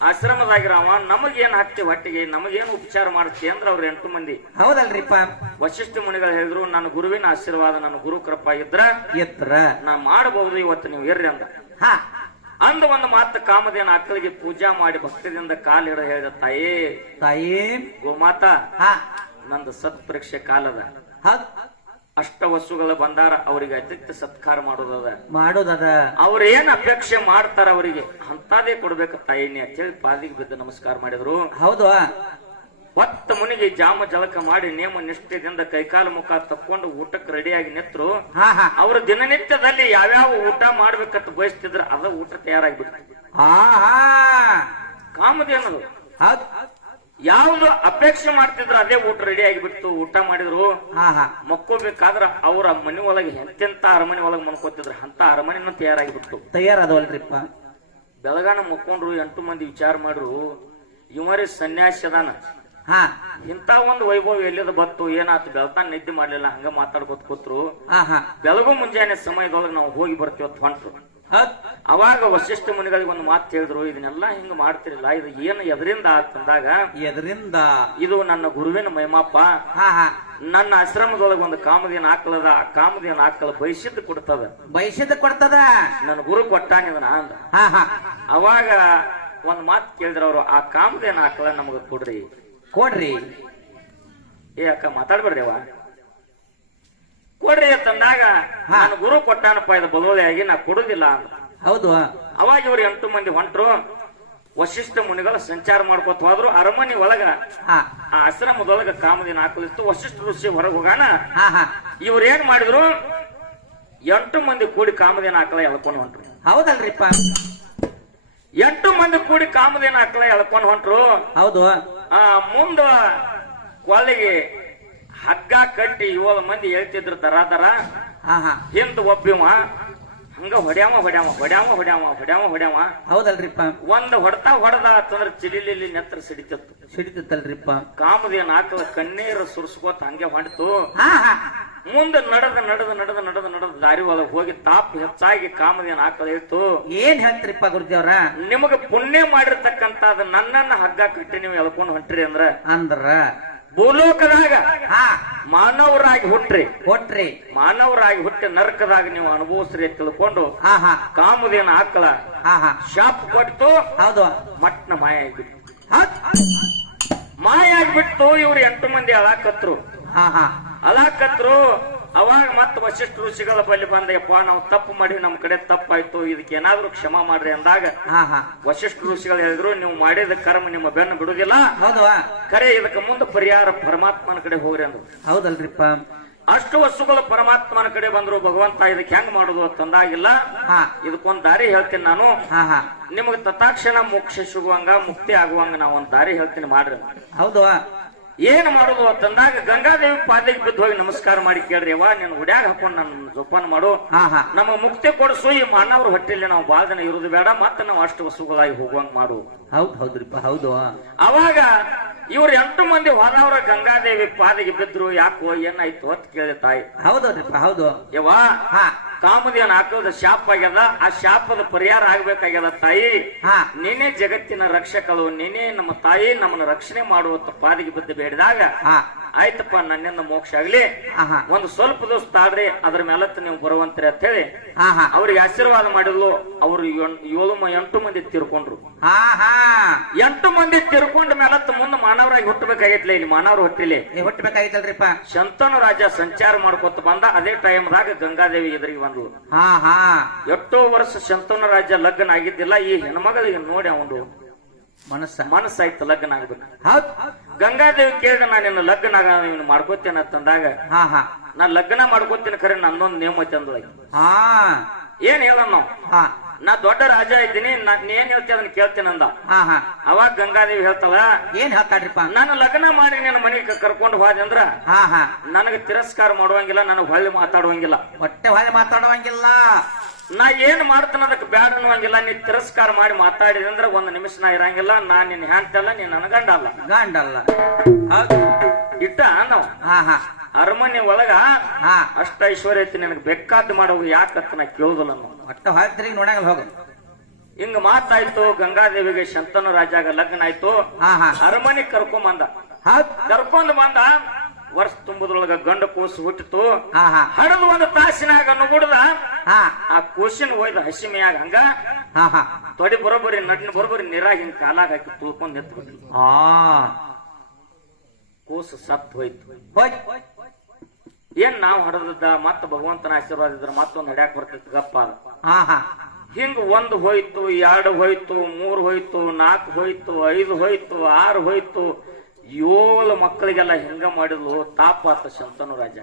ಆಶ್ರಮದಾಗಿರವ, ನಮಗೇನ್ ಹಾಕ್ತಿ ಹೊಟ್ಟಿಗೆ, ನಮಗೇನು ಉಪಚಾರ ಮಾಡ್ತಿ ಅಂದ್ರ ಅವ್ರ 8 ಮಂದಿ. ಹೌದಲ್ರಿಪ್ಪ. ವಶಿಷ್ಠ ಮುನಿಗಳು ಹೇಳಿದ್ರು, ನನ್ನ ಗುರುವಿನ ಆಶೀರ್ವಾದ, ನನ್ನ ಗುರು ಕೃಪಾ ಇದ್ರ ನಾ ಮಾಡಬಹುದು, ಇವತ್ತು ನೀವು ಇರ್ರಿ ಅಂದ. ಅಂದ ಒಂದು ಮಾತು ಕಾಮಧೇನು ಆಕಳಿಗೆ ಪೂಜಾ ಮಾಡಿ ಭಕ್ತದಿಂದ ಕಾಲ್ ಹಿಡ ಹೇಳಿದ, ತಾಯಿ ಗೋಮಾತಾ, ನಂದು ಸತ್ ಪರೀಕ್ಷೆ ಕಾಲದ, ಅಷ್ಟ ವಸ್ತುಗಳ ಬಂದಾರ, ಅವರಿಗೆ ಅತಿಥ್ಯ ಸತ್ಕಾರ ಮಾಡೋದದ. ಅವ್ರ ಏನ್ ಅಪೇಕ್ಷೆ ಮಾಡ್ತಾರ ಅವರಿಗೆ ಅಂತಾದೇ ಕೊಡ್ಬೇಕು ತಾಯಿನಿ ಅಂತ ಹೇಳಿ ಪಾದಿಗೆ ಬಿದ್ದು ನಮಸ್ಕಾರ ಮಾಡಿದ್ರು. ಹೌದು. ಹೊತ್ತ ಮುನಿಗೆ ಜಾಮ ಜಳಕ ಮಾಡಿ ನೇಮ ನಿಷ್ಠೆದಿಂದ ಕೈಕಾಲು ಮುಖ ತಕ್ಕೊಂಡು ಊಟಕ್ಕೆ ರೆಡಿಯಾಗಿ ನಿಂತರು. ಅವರು ದಿನನಿತ್ಯದಲ್ಲಿ ಯಾವ್ಯಾವ ಊಟ ಮಾಡ್ಬೇಕಂತ ಬಯಸ್ತಿದ್ರು ಅದ ಊಟ ತಯಾರಾಗ್ಬಿಡ್ತು. ಕಾಮಧೇನು ಯಾವ್ದು ಅಪೇಕ್ಷೆ ಮಾಡ್ತಿದ್ರು ಅದೇ ಊಟ ರೆಡಿ ಆಗಿಬಿಡ್ತು. ಊಟ ಮಾಡಿದ್ರು. ಮಕ್ಕೋಬೇಕಾದ್ರ ಅವ್ರ ಮನಿ ಒಳಗೆ ಎಂತೆಂತ ಅರಮನೆ ಒಳಗೆ ಮನ್ಕೋತಿದ್ರು, ಅಂತ ಅರಮನೆನೂ ತಯಾರಾಗಿಬಿಡ್ತು. ತಯಾರದವಲ್ರಿಪ್ಪ. ಬೆಳಗಾನ ಮಕ್ಕೊಂಡ್ರು. 8 ಮಂದಿ ವಿಚಾರ ಮಾಡ್ರು, ಇವರೇ ಸನ್ಯಾಸಿ ಅದಾನ, ಇಂತ ಒಂದು ವೈಭವ ಎಲ್ಲಿದ ಬತ್ತು, ಏನಾಯ್ತು, ಬೆಳತಾನ ನಿದ್ದೆ ಮಾಡ್ಲಿಲ್ಲ, ಹಂಗ ಮಾತಾಡ್ಕೊತ ಕೂತ್ರು. ಬೆಳಗು ಮುಂಜಾನೆ ಸಮಯದೊಳಗೆ ನಾವು ಹೋಗಿ ಬರ್ತೀವಿ ಹೊಂಟ್ರು. ಅವಾಗ ವಶಿಷ್ಠ ಮುನಿಗಳಿಗೆ ಒಂದು ಮಾತು ಹೇಳಿದ್ರು, ಇದನ್ನೆಲ್ಲಾ ಹಿಂಗ ಮಾಡ್ತಿರಲ್ಲ, ಇದು ಏನು ಎದರಿಂದ ಅಂತಂದಾಗ, ಇದು ನನ್ನ ಗುರುವಿನ ಮಹಿಮಾಪ, ನನ್ನ ಆಶ್ರಮದೊಳಗೆ ಒಂದು ಕಾಮಧೇನು ಆಕಳದ, ಆ ಕಾಮಧೇನು ಆಕಳ ಬಯಸಿದ್ದು ಕೊಡ್ತದ, ನನ್ನ ಗುರು ಕೊಟ್ಟಾನ ಇದನ್ನ ಅಂದ. ಅವಾಗ ಒಂದ್ ಮಾತು ಕೇಳಿದ್ರ ಅವ್ರು, ಆ ಕಾಮಧೇನು ಆಕಳ ನಮಗ ಕೊಡ್ರಿ. ಏ ಅಕ್ಕ ಮಾತಾಡ್ಬೇಡ್ರಿ ಅವ, ಕೊಡ್ರಿ ಅಂತಂದಾಗ, ನನ್ನ ಗುರು ಕೊಟ್ಟಾನಪ್ಪ, ಇದು ಬಲೋಲಿಯಾಗಿ ನಾ ಕೊಡುದಿಲ್ಲ ಅಂತ. ಹೌದು. ಅವಾಗ ಇವ್ರು 8 ಮಂದಿ ಹೊಂಟ್ರು. ವಶಿಷ್ಠ ಮುನಿಗಳ ಸಂಚಾರ ಮಾಡ್ಕೋತ ಹೋದ್ರು. ಅರಮನೆ ಒಳಗ ಆ ಆಶ್ರಮದೊಳಗ ಕಾಮಧೇನು ಆಕಳಿತ್ತು. ವಶಿಷ್ಠ ಋಷಿ ಹೊರಗೆ ಹೋಗಾನ ಇವ್ರ ಏನ್ ಮಾಡಿದ್ರು, 8 ಮಂದಿ ಕೂಡಿ ಕಾಮಧೇನು ಆಕಳ ಎಳ್ಕೊಂಡು ಹೊಂಟ್ರು. ಹೌದಲ್ರಿಪ್ಪ. 8 ಮಂದಿ ಕೂಡಿ ಕಾಮಧೇನು ಆಕಳ ಎಳ್ಕೊಂಡು ಹೊಂಟ್ರು. ಹೌದು. ಮುಂದ ಕೊಲ್ಲಿಗೆ ಹಗ್ಗ ಕಟ್ಟಿ 7 ಮಂದಿ ಹೇಳ್ತಿದ್ರು ದರ. ಹಿಂದ ಒಬ್ಬಿವ ಹಂಗ ಹೊಡ್ಯಾವ. ಹೌದಲ್ರಿಪ್ಪ. ಒಂದ್ ಹೊಡೆದ ಅಂತಂದ್ರ ಚಿಲಿಲಿ ನೆತ್ರ ಸಿಡಿತಲ್ರಿಪ್ಪ. ಕಾಮಧೇನು ಆಕಳ ಕಣ್ಣೀರು ಸುರ್ಸ್ಕೋತ ಹಂಗೆ ಹೊಂಟಿತು. ಮುಂದೆ ನಡೆದ ದಾರಿ ಒಳಗೆ ಹೋಗಿ ತಾಪ್ ಹೆಚ್ಚಾಗಿ ಕಾಮಧೇನು ಆಕಳ ಇತ್ತು. ಏನ್ ಹೇಳ್ತೀರಿಪ್ಪ ಗುರುದೇವ್ರ, ನಿಮಗ ಪುಣ್ಯ ಮಾಡಿರ್ತಕ್ಕಂತ ನನ್ನನ್ನ ಹಗ್ಗ ಕಟ್ಟಿ ನೀವು ಎಳ್ಕೊಂಡು ಹೊಂಟ್ರಿ ಅಂದ್ರ ಭೂಲೋಕದಾಗ ಮಾನವರಾಗಿ ಹುಟ್ಟಿ ನರಕದಾಗ ನೀವು ಅನುಭವಿಸ್ರಿ ತಿಳ್ಕೊಂಡು ಕಾಮಧೇನು ಆಕಳ ಶಾಪ್ ಕೊಟ್ಟು ಮಟ್ನ ಮಾಯ ಆಗಿಬಿಟ್ಟು ಇವ್ರು 8 ಮಂದಿ ಅಳಾಕತ್ರು. ಅವಾಗ ಮತ್ತ ವಶಿಷ್ಠ ಋಷಿಗಳ ಬಳಿ ಬಂದಪ್ಪ, ನಾವು ತಪ್ಪು ಮಾಡಿ ನಮ್ ಕಡೆ ತಪ್ಪಾಯ್ತು, ಇದಕ್ಕೆ ಏನಾದ್ರು ಕ್ಷಮಾ ಮಾಡ್ರಿ ಅಂದಾಗ ವಶಿಷ್ಠ ಋಷಿಗಳು ಹೇಳಿದ್ರು, ನೀವು ಮಾಡಿದ ಕರ್ಮ ನಿಮ್ಮ ಬೆನ್ನು ಬಿಡುದಿಲ್ಲ, ಖರೆ ಇದಕ್ಕೆ ಮುಂದೆ ಪರಿಹಾರ ಪರಮಾತ್ಮನ ಕಡೆ ಹೋಗ್ರಿ ಅಂದ್ರು. ಹೌದಲ್ರಿಪ್ಪ. ಅಷ್ಟು ವಸ್ತುಗಳು ಪರಮಾತ್ಮನ ಕಡೆ ಬಂದ್ರು. ಭಗವಂತ ಇದಕ್ಕೆ ಹೆಂಗ್ ಮಾಡುದು ಅಂತಂದಾಗಿಲ್ಲ, ಇದಕ್ಕೊಂದ್ ದಾರಿ ಹೇಳ್ತೀನಿ ನಾನು, ನಿಮಗ್ ತತ್ಕ್ಷಣ ಮೋಕ್ಷ ಸಿಗುವಂಗ ಮುಕ್ತಿ ಆಗುವಂಗ ನಾ ಒಂದ್ ದಾರಿ ಹೇಳ್ತೀನಿ ಮಾಡ್ರಿ. ಹೌದು. ಏನ್ ಮಾಡುದು ಅಂತಂದಾಗ ಗಂಗಾದೇವಿ ಪಾದಿಗೆ ಬಿದ್ದು ಹೋಗಿ ನಮಸ್ಕಾರ ಮಾಡಿ ಕೇಳ್ರಿ, ಅವ್ವ ನೀನ್ ಹುಡ್ಯಾಗ ಹಾಕೊಂಡ್ ನನ್ನ ಜೋಪಾನ ಮಾಡು, ನಮಗ್ ಮುಕ್ತಿ ಕೊಡಿಸು, ಈ ಮಾನವ್ರ ಹೊಟ್ಟಿಲಿ ನಾವು ಬಾಳ ಜನ ಇರುದು ಬೇಡ, ಮತ್ತೆ ನಾವು ಅಷ್ಟು ವಸ್ತುಗಳಾಗಿ ಹೋಗುವಂಗ ಮಾಡು. ಹೌದ್ರಿಪ್ಪ. ಹೌದು. ಅವಾಗ ಇವ್ರು 8 ಮಂದಿ ಹೋದವ್ರ ಗಂಗಾದೇವಿ ಪಾದಿಗೆ ಬಿದ್ರು. ಯಾಕೋ ಏನಾಯ್ತು ಅಂತ ಕೇಳಿ ತಾಯಿ. ಹೌದ್ರಿಪ್ಪ. ಹೌದು. ಯವ್ವಾ ಕಾಮಧೇನು ಆಕಳದ ಶಾಪ ಆಗ್ಯದ, ಆ ಶಾಪದ ಪರಿಹಾರ ಆಗ್ಬೇಕಾಗ್ಯದ ತಾಯಿ, ನೀನೇ ಜಗತ್ತಿನ ರಕ್ಷಕಳು, ನೀನೇ ನಮ್ಮ ತಾಯಿ, ನಮ್ಮನ್ನ ರಕ್ಷಣೆ ಮಾಡುವಂತ ಪಾದಿಗೆ ಬಿದ್ದು ಬೇಡಿದಾಗ, ಆಯ್ತಪ್ಪ ನನ್ನಿಂದ ಮೋಕ್ಷ ಆಗ್ಲಿ, ಒಂದು ಸ್ವಲ್ಪ ದಿವಸ ತಾಡ್ರಿ, ಅದ್ರ ಮೇಲತ್ತ ನೀವು ಬರುವಂತ್ರಿ ಅಂತ ಹೇಳಿ ಅವ್ರಿಗೆ ಆಶೀರ್ವಾದ ಮಾಡಿದ್ಲು. ಅವ್ರು 8 ಮಂದಿ ತೀರ್ಕೊಂಡ್ರು. 8 ಮಂದಿ ತೀರ್ಕೊಂಡ ಮೇಲತ್ತ ಮುಂದೆ ಮಾನವರಾಗಿ ಹುಟ್ಟಬೇಕಾಗಿತ್ಲ, ಇಲ್ಲಿ ಮಾನವ್ರ ಹುಟ್ಟಬೇಕಾಗಿತ್ತಲ್ರಿಪ್ಪ. ಶಂತನು ರಾಜ ಸಂಚಾರ ಮಾಡ್ಕೊತ ಬಂದ. ಅದೇ ಟೈಮ್ದಾಗ ಗಂಗಾದೇವಿ ಎದುರಿಗೆ ಬಂದ್ಲು. ಎಷ್ಟೋ ವರ್ಷ ಶಂತನು ರಾಜ ಲಗ್ನ ಆಗಿದ್ದಿಲ್ಲ. ಈ ಹೆಣ್ಮಗಳಿಗೆ ನೋಡಿ ಅವನು ಮನಸ್ಸಾಯ್ತು ಲಗ್ನ ಆಗ್ಬೇಕು. ಹೌದ್ ಗಂಗಾದೇವಿ ಕೇಳಿದ ನಾನು ನಿನ್ನ ಲಗ್ನ ಮಾಡ್ಕೋತೇನೆ ಅಂತಂದಾಗ ನಾ ಲಗ್ನ ಮಾಡ್ಕೋತೀನಿ ಖರೆ ನನ್ನೊಂದು ನೇಮ ಐತಿ ಅಂದ. ಏನ್ ಹೇಳ ನಾವು ನಾ ದೊಡ್ಡ ರಾಜ ಇದ್ದೀನಿ ನಾನ್ ಏನ್ ಹೇಳ್ತಿ ಅದನ್ನ ಕೇಳ್ತೀನಿ ಅಂದ. ಅವಾಗ ಗಂಗಾದೇವಿ ಹೇಳ್ತಾವ ಏನ್ ಹೇಳ್ತಾಡ್ರಿಪ್ಪ, ನಾನು ಲಗ್ನ ಮಾಡಿ ನನ್ನ ಮನೆಗೆ ಕರ್ಕೊಂಡು ಹೋದೆ ಅಂದ್ರ ನನಗೆ ತಿರಸ್ಕಾರ ಮಾಡುವಂಗಿಲ್ಲ, ನನಗ್ ಹೊಳ್ಳಿ ಮಾತಾಡುವಂಗಿಲ್ಲ, ಹೊಟ್ಟೆ ಹೊಳ್ಳಿ ಮಾತಾಡುವಂಗಿಲ್ಲ, ನಾ ಏನ್ ಮಾಡ್ತಾನ ಅದಕ್ಕೆ ಬ್ಯಾಡ ಅನ್ನುವಂಗಿಲ್ಲ. ನೀ ತಿರಸ್ಕಾರ ಮಾಡಿ ಮಾತಾಡಿದೆ ಅಂದ್ರ ಒಂದ್ ನಿಮಿಷ ನಾ ಇರಂಗಿಲ್ಲ, ನಾ ನಿನ್ ಹೆಂಡ್ತಲ್ಲ, ನೀನ್ ನನ್ ಗಂಡಲ್ಲ. ಇಟ್ಟ ನಾವು ಅರಮನೆ ಒಳಗ ಅಷ್ಟ ಐಶ್ವರ್ಯ ಐತಿ, ನಿನಗ್ ಬೇಕಾದ್ ಮಾಡೋದು ಯಾಕತ್ತ ನಾ ಕೇಳುದಿಲ್ಲ. ಒಟ್ಟು ಹೊತ್ತಿಗೆ ನೋಡಂಗ ಹೋಗ. ಹಿಂಗ ಮಾತಾಯ್ತು. ಗಂಗಾದೇವಿಗೆ ಶಂತನು ರಾಜಾಗ ಲಗ್ನ ಆಯ್ತು. ಅರಮನೆ ಕರ್ಕೊಂಡ್ ಬಂದ. ವರ್ಷ ತುಂಬುದ್ರೊಳಗ ಗಂಡ ಕೂಸು ಹುಟ್ಟಿತು. ಹಡದು ಒಂದು ತಾಸಿನಾಗ ನುಗುಡ್ದ ಆ ಕೂಸಿನ ಒಯ್ದ ಹಸಿಮೆಯಾಗ ಹಂಗ ತೊಡಿ ಬರೋಬ್ಬರಿ ನಡಿನ ಬರೋಬ್ಬರಿ ನೀರಾಗ ಹಿಂಗ ಕಾಲಾಗ ಹಾಕಿ ತುಳ್ಕೊಂಡ್ ನಿಂತ್ಬಿಟ್ಟು ಕೂಸು ಸತ್ ಹೋಯ್ತು. ಏನ್ ನಾವ್ ಹಡದ ಮತ್ತ ಭಗವಂತನ ಆಶೀರ್ವಾದ ಇದ್ರ ಮತ್ತೊಂದ್ ಹಡ್ಯಾಕ್ ಬರ್ತೈತಿ ಗಪ್ಪ. ಹಿಂಗ 1 ಹೋಯ್ತು, 2 ಹೋಯ್ತು, 3 ಹೋಯ್ತು, 4 ಹೋಯ್ತು, 5 ಹೋಯ್ತು, 6 ಹೋಯ್ತು, 7 ಮಕ್ಕಳಿಗೆಲ್ಲ ಹಿಂಗ ಮಾಡಿದ್ಲು. ತಾಪ ಆತ ಶಂತನು ರಾಜ.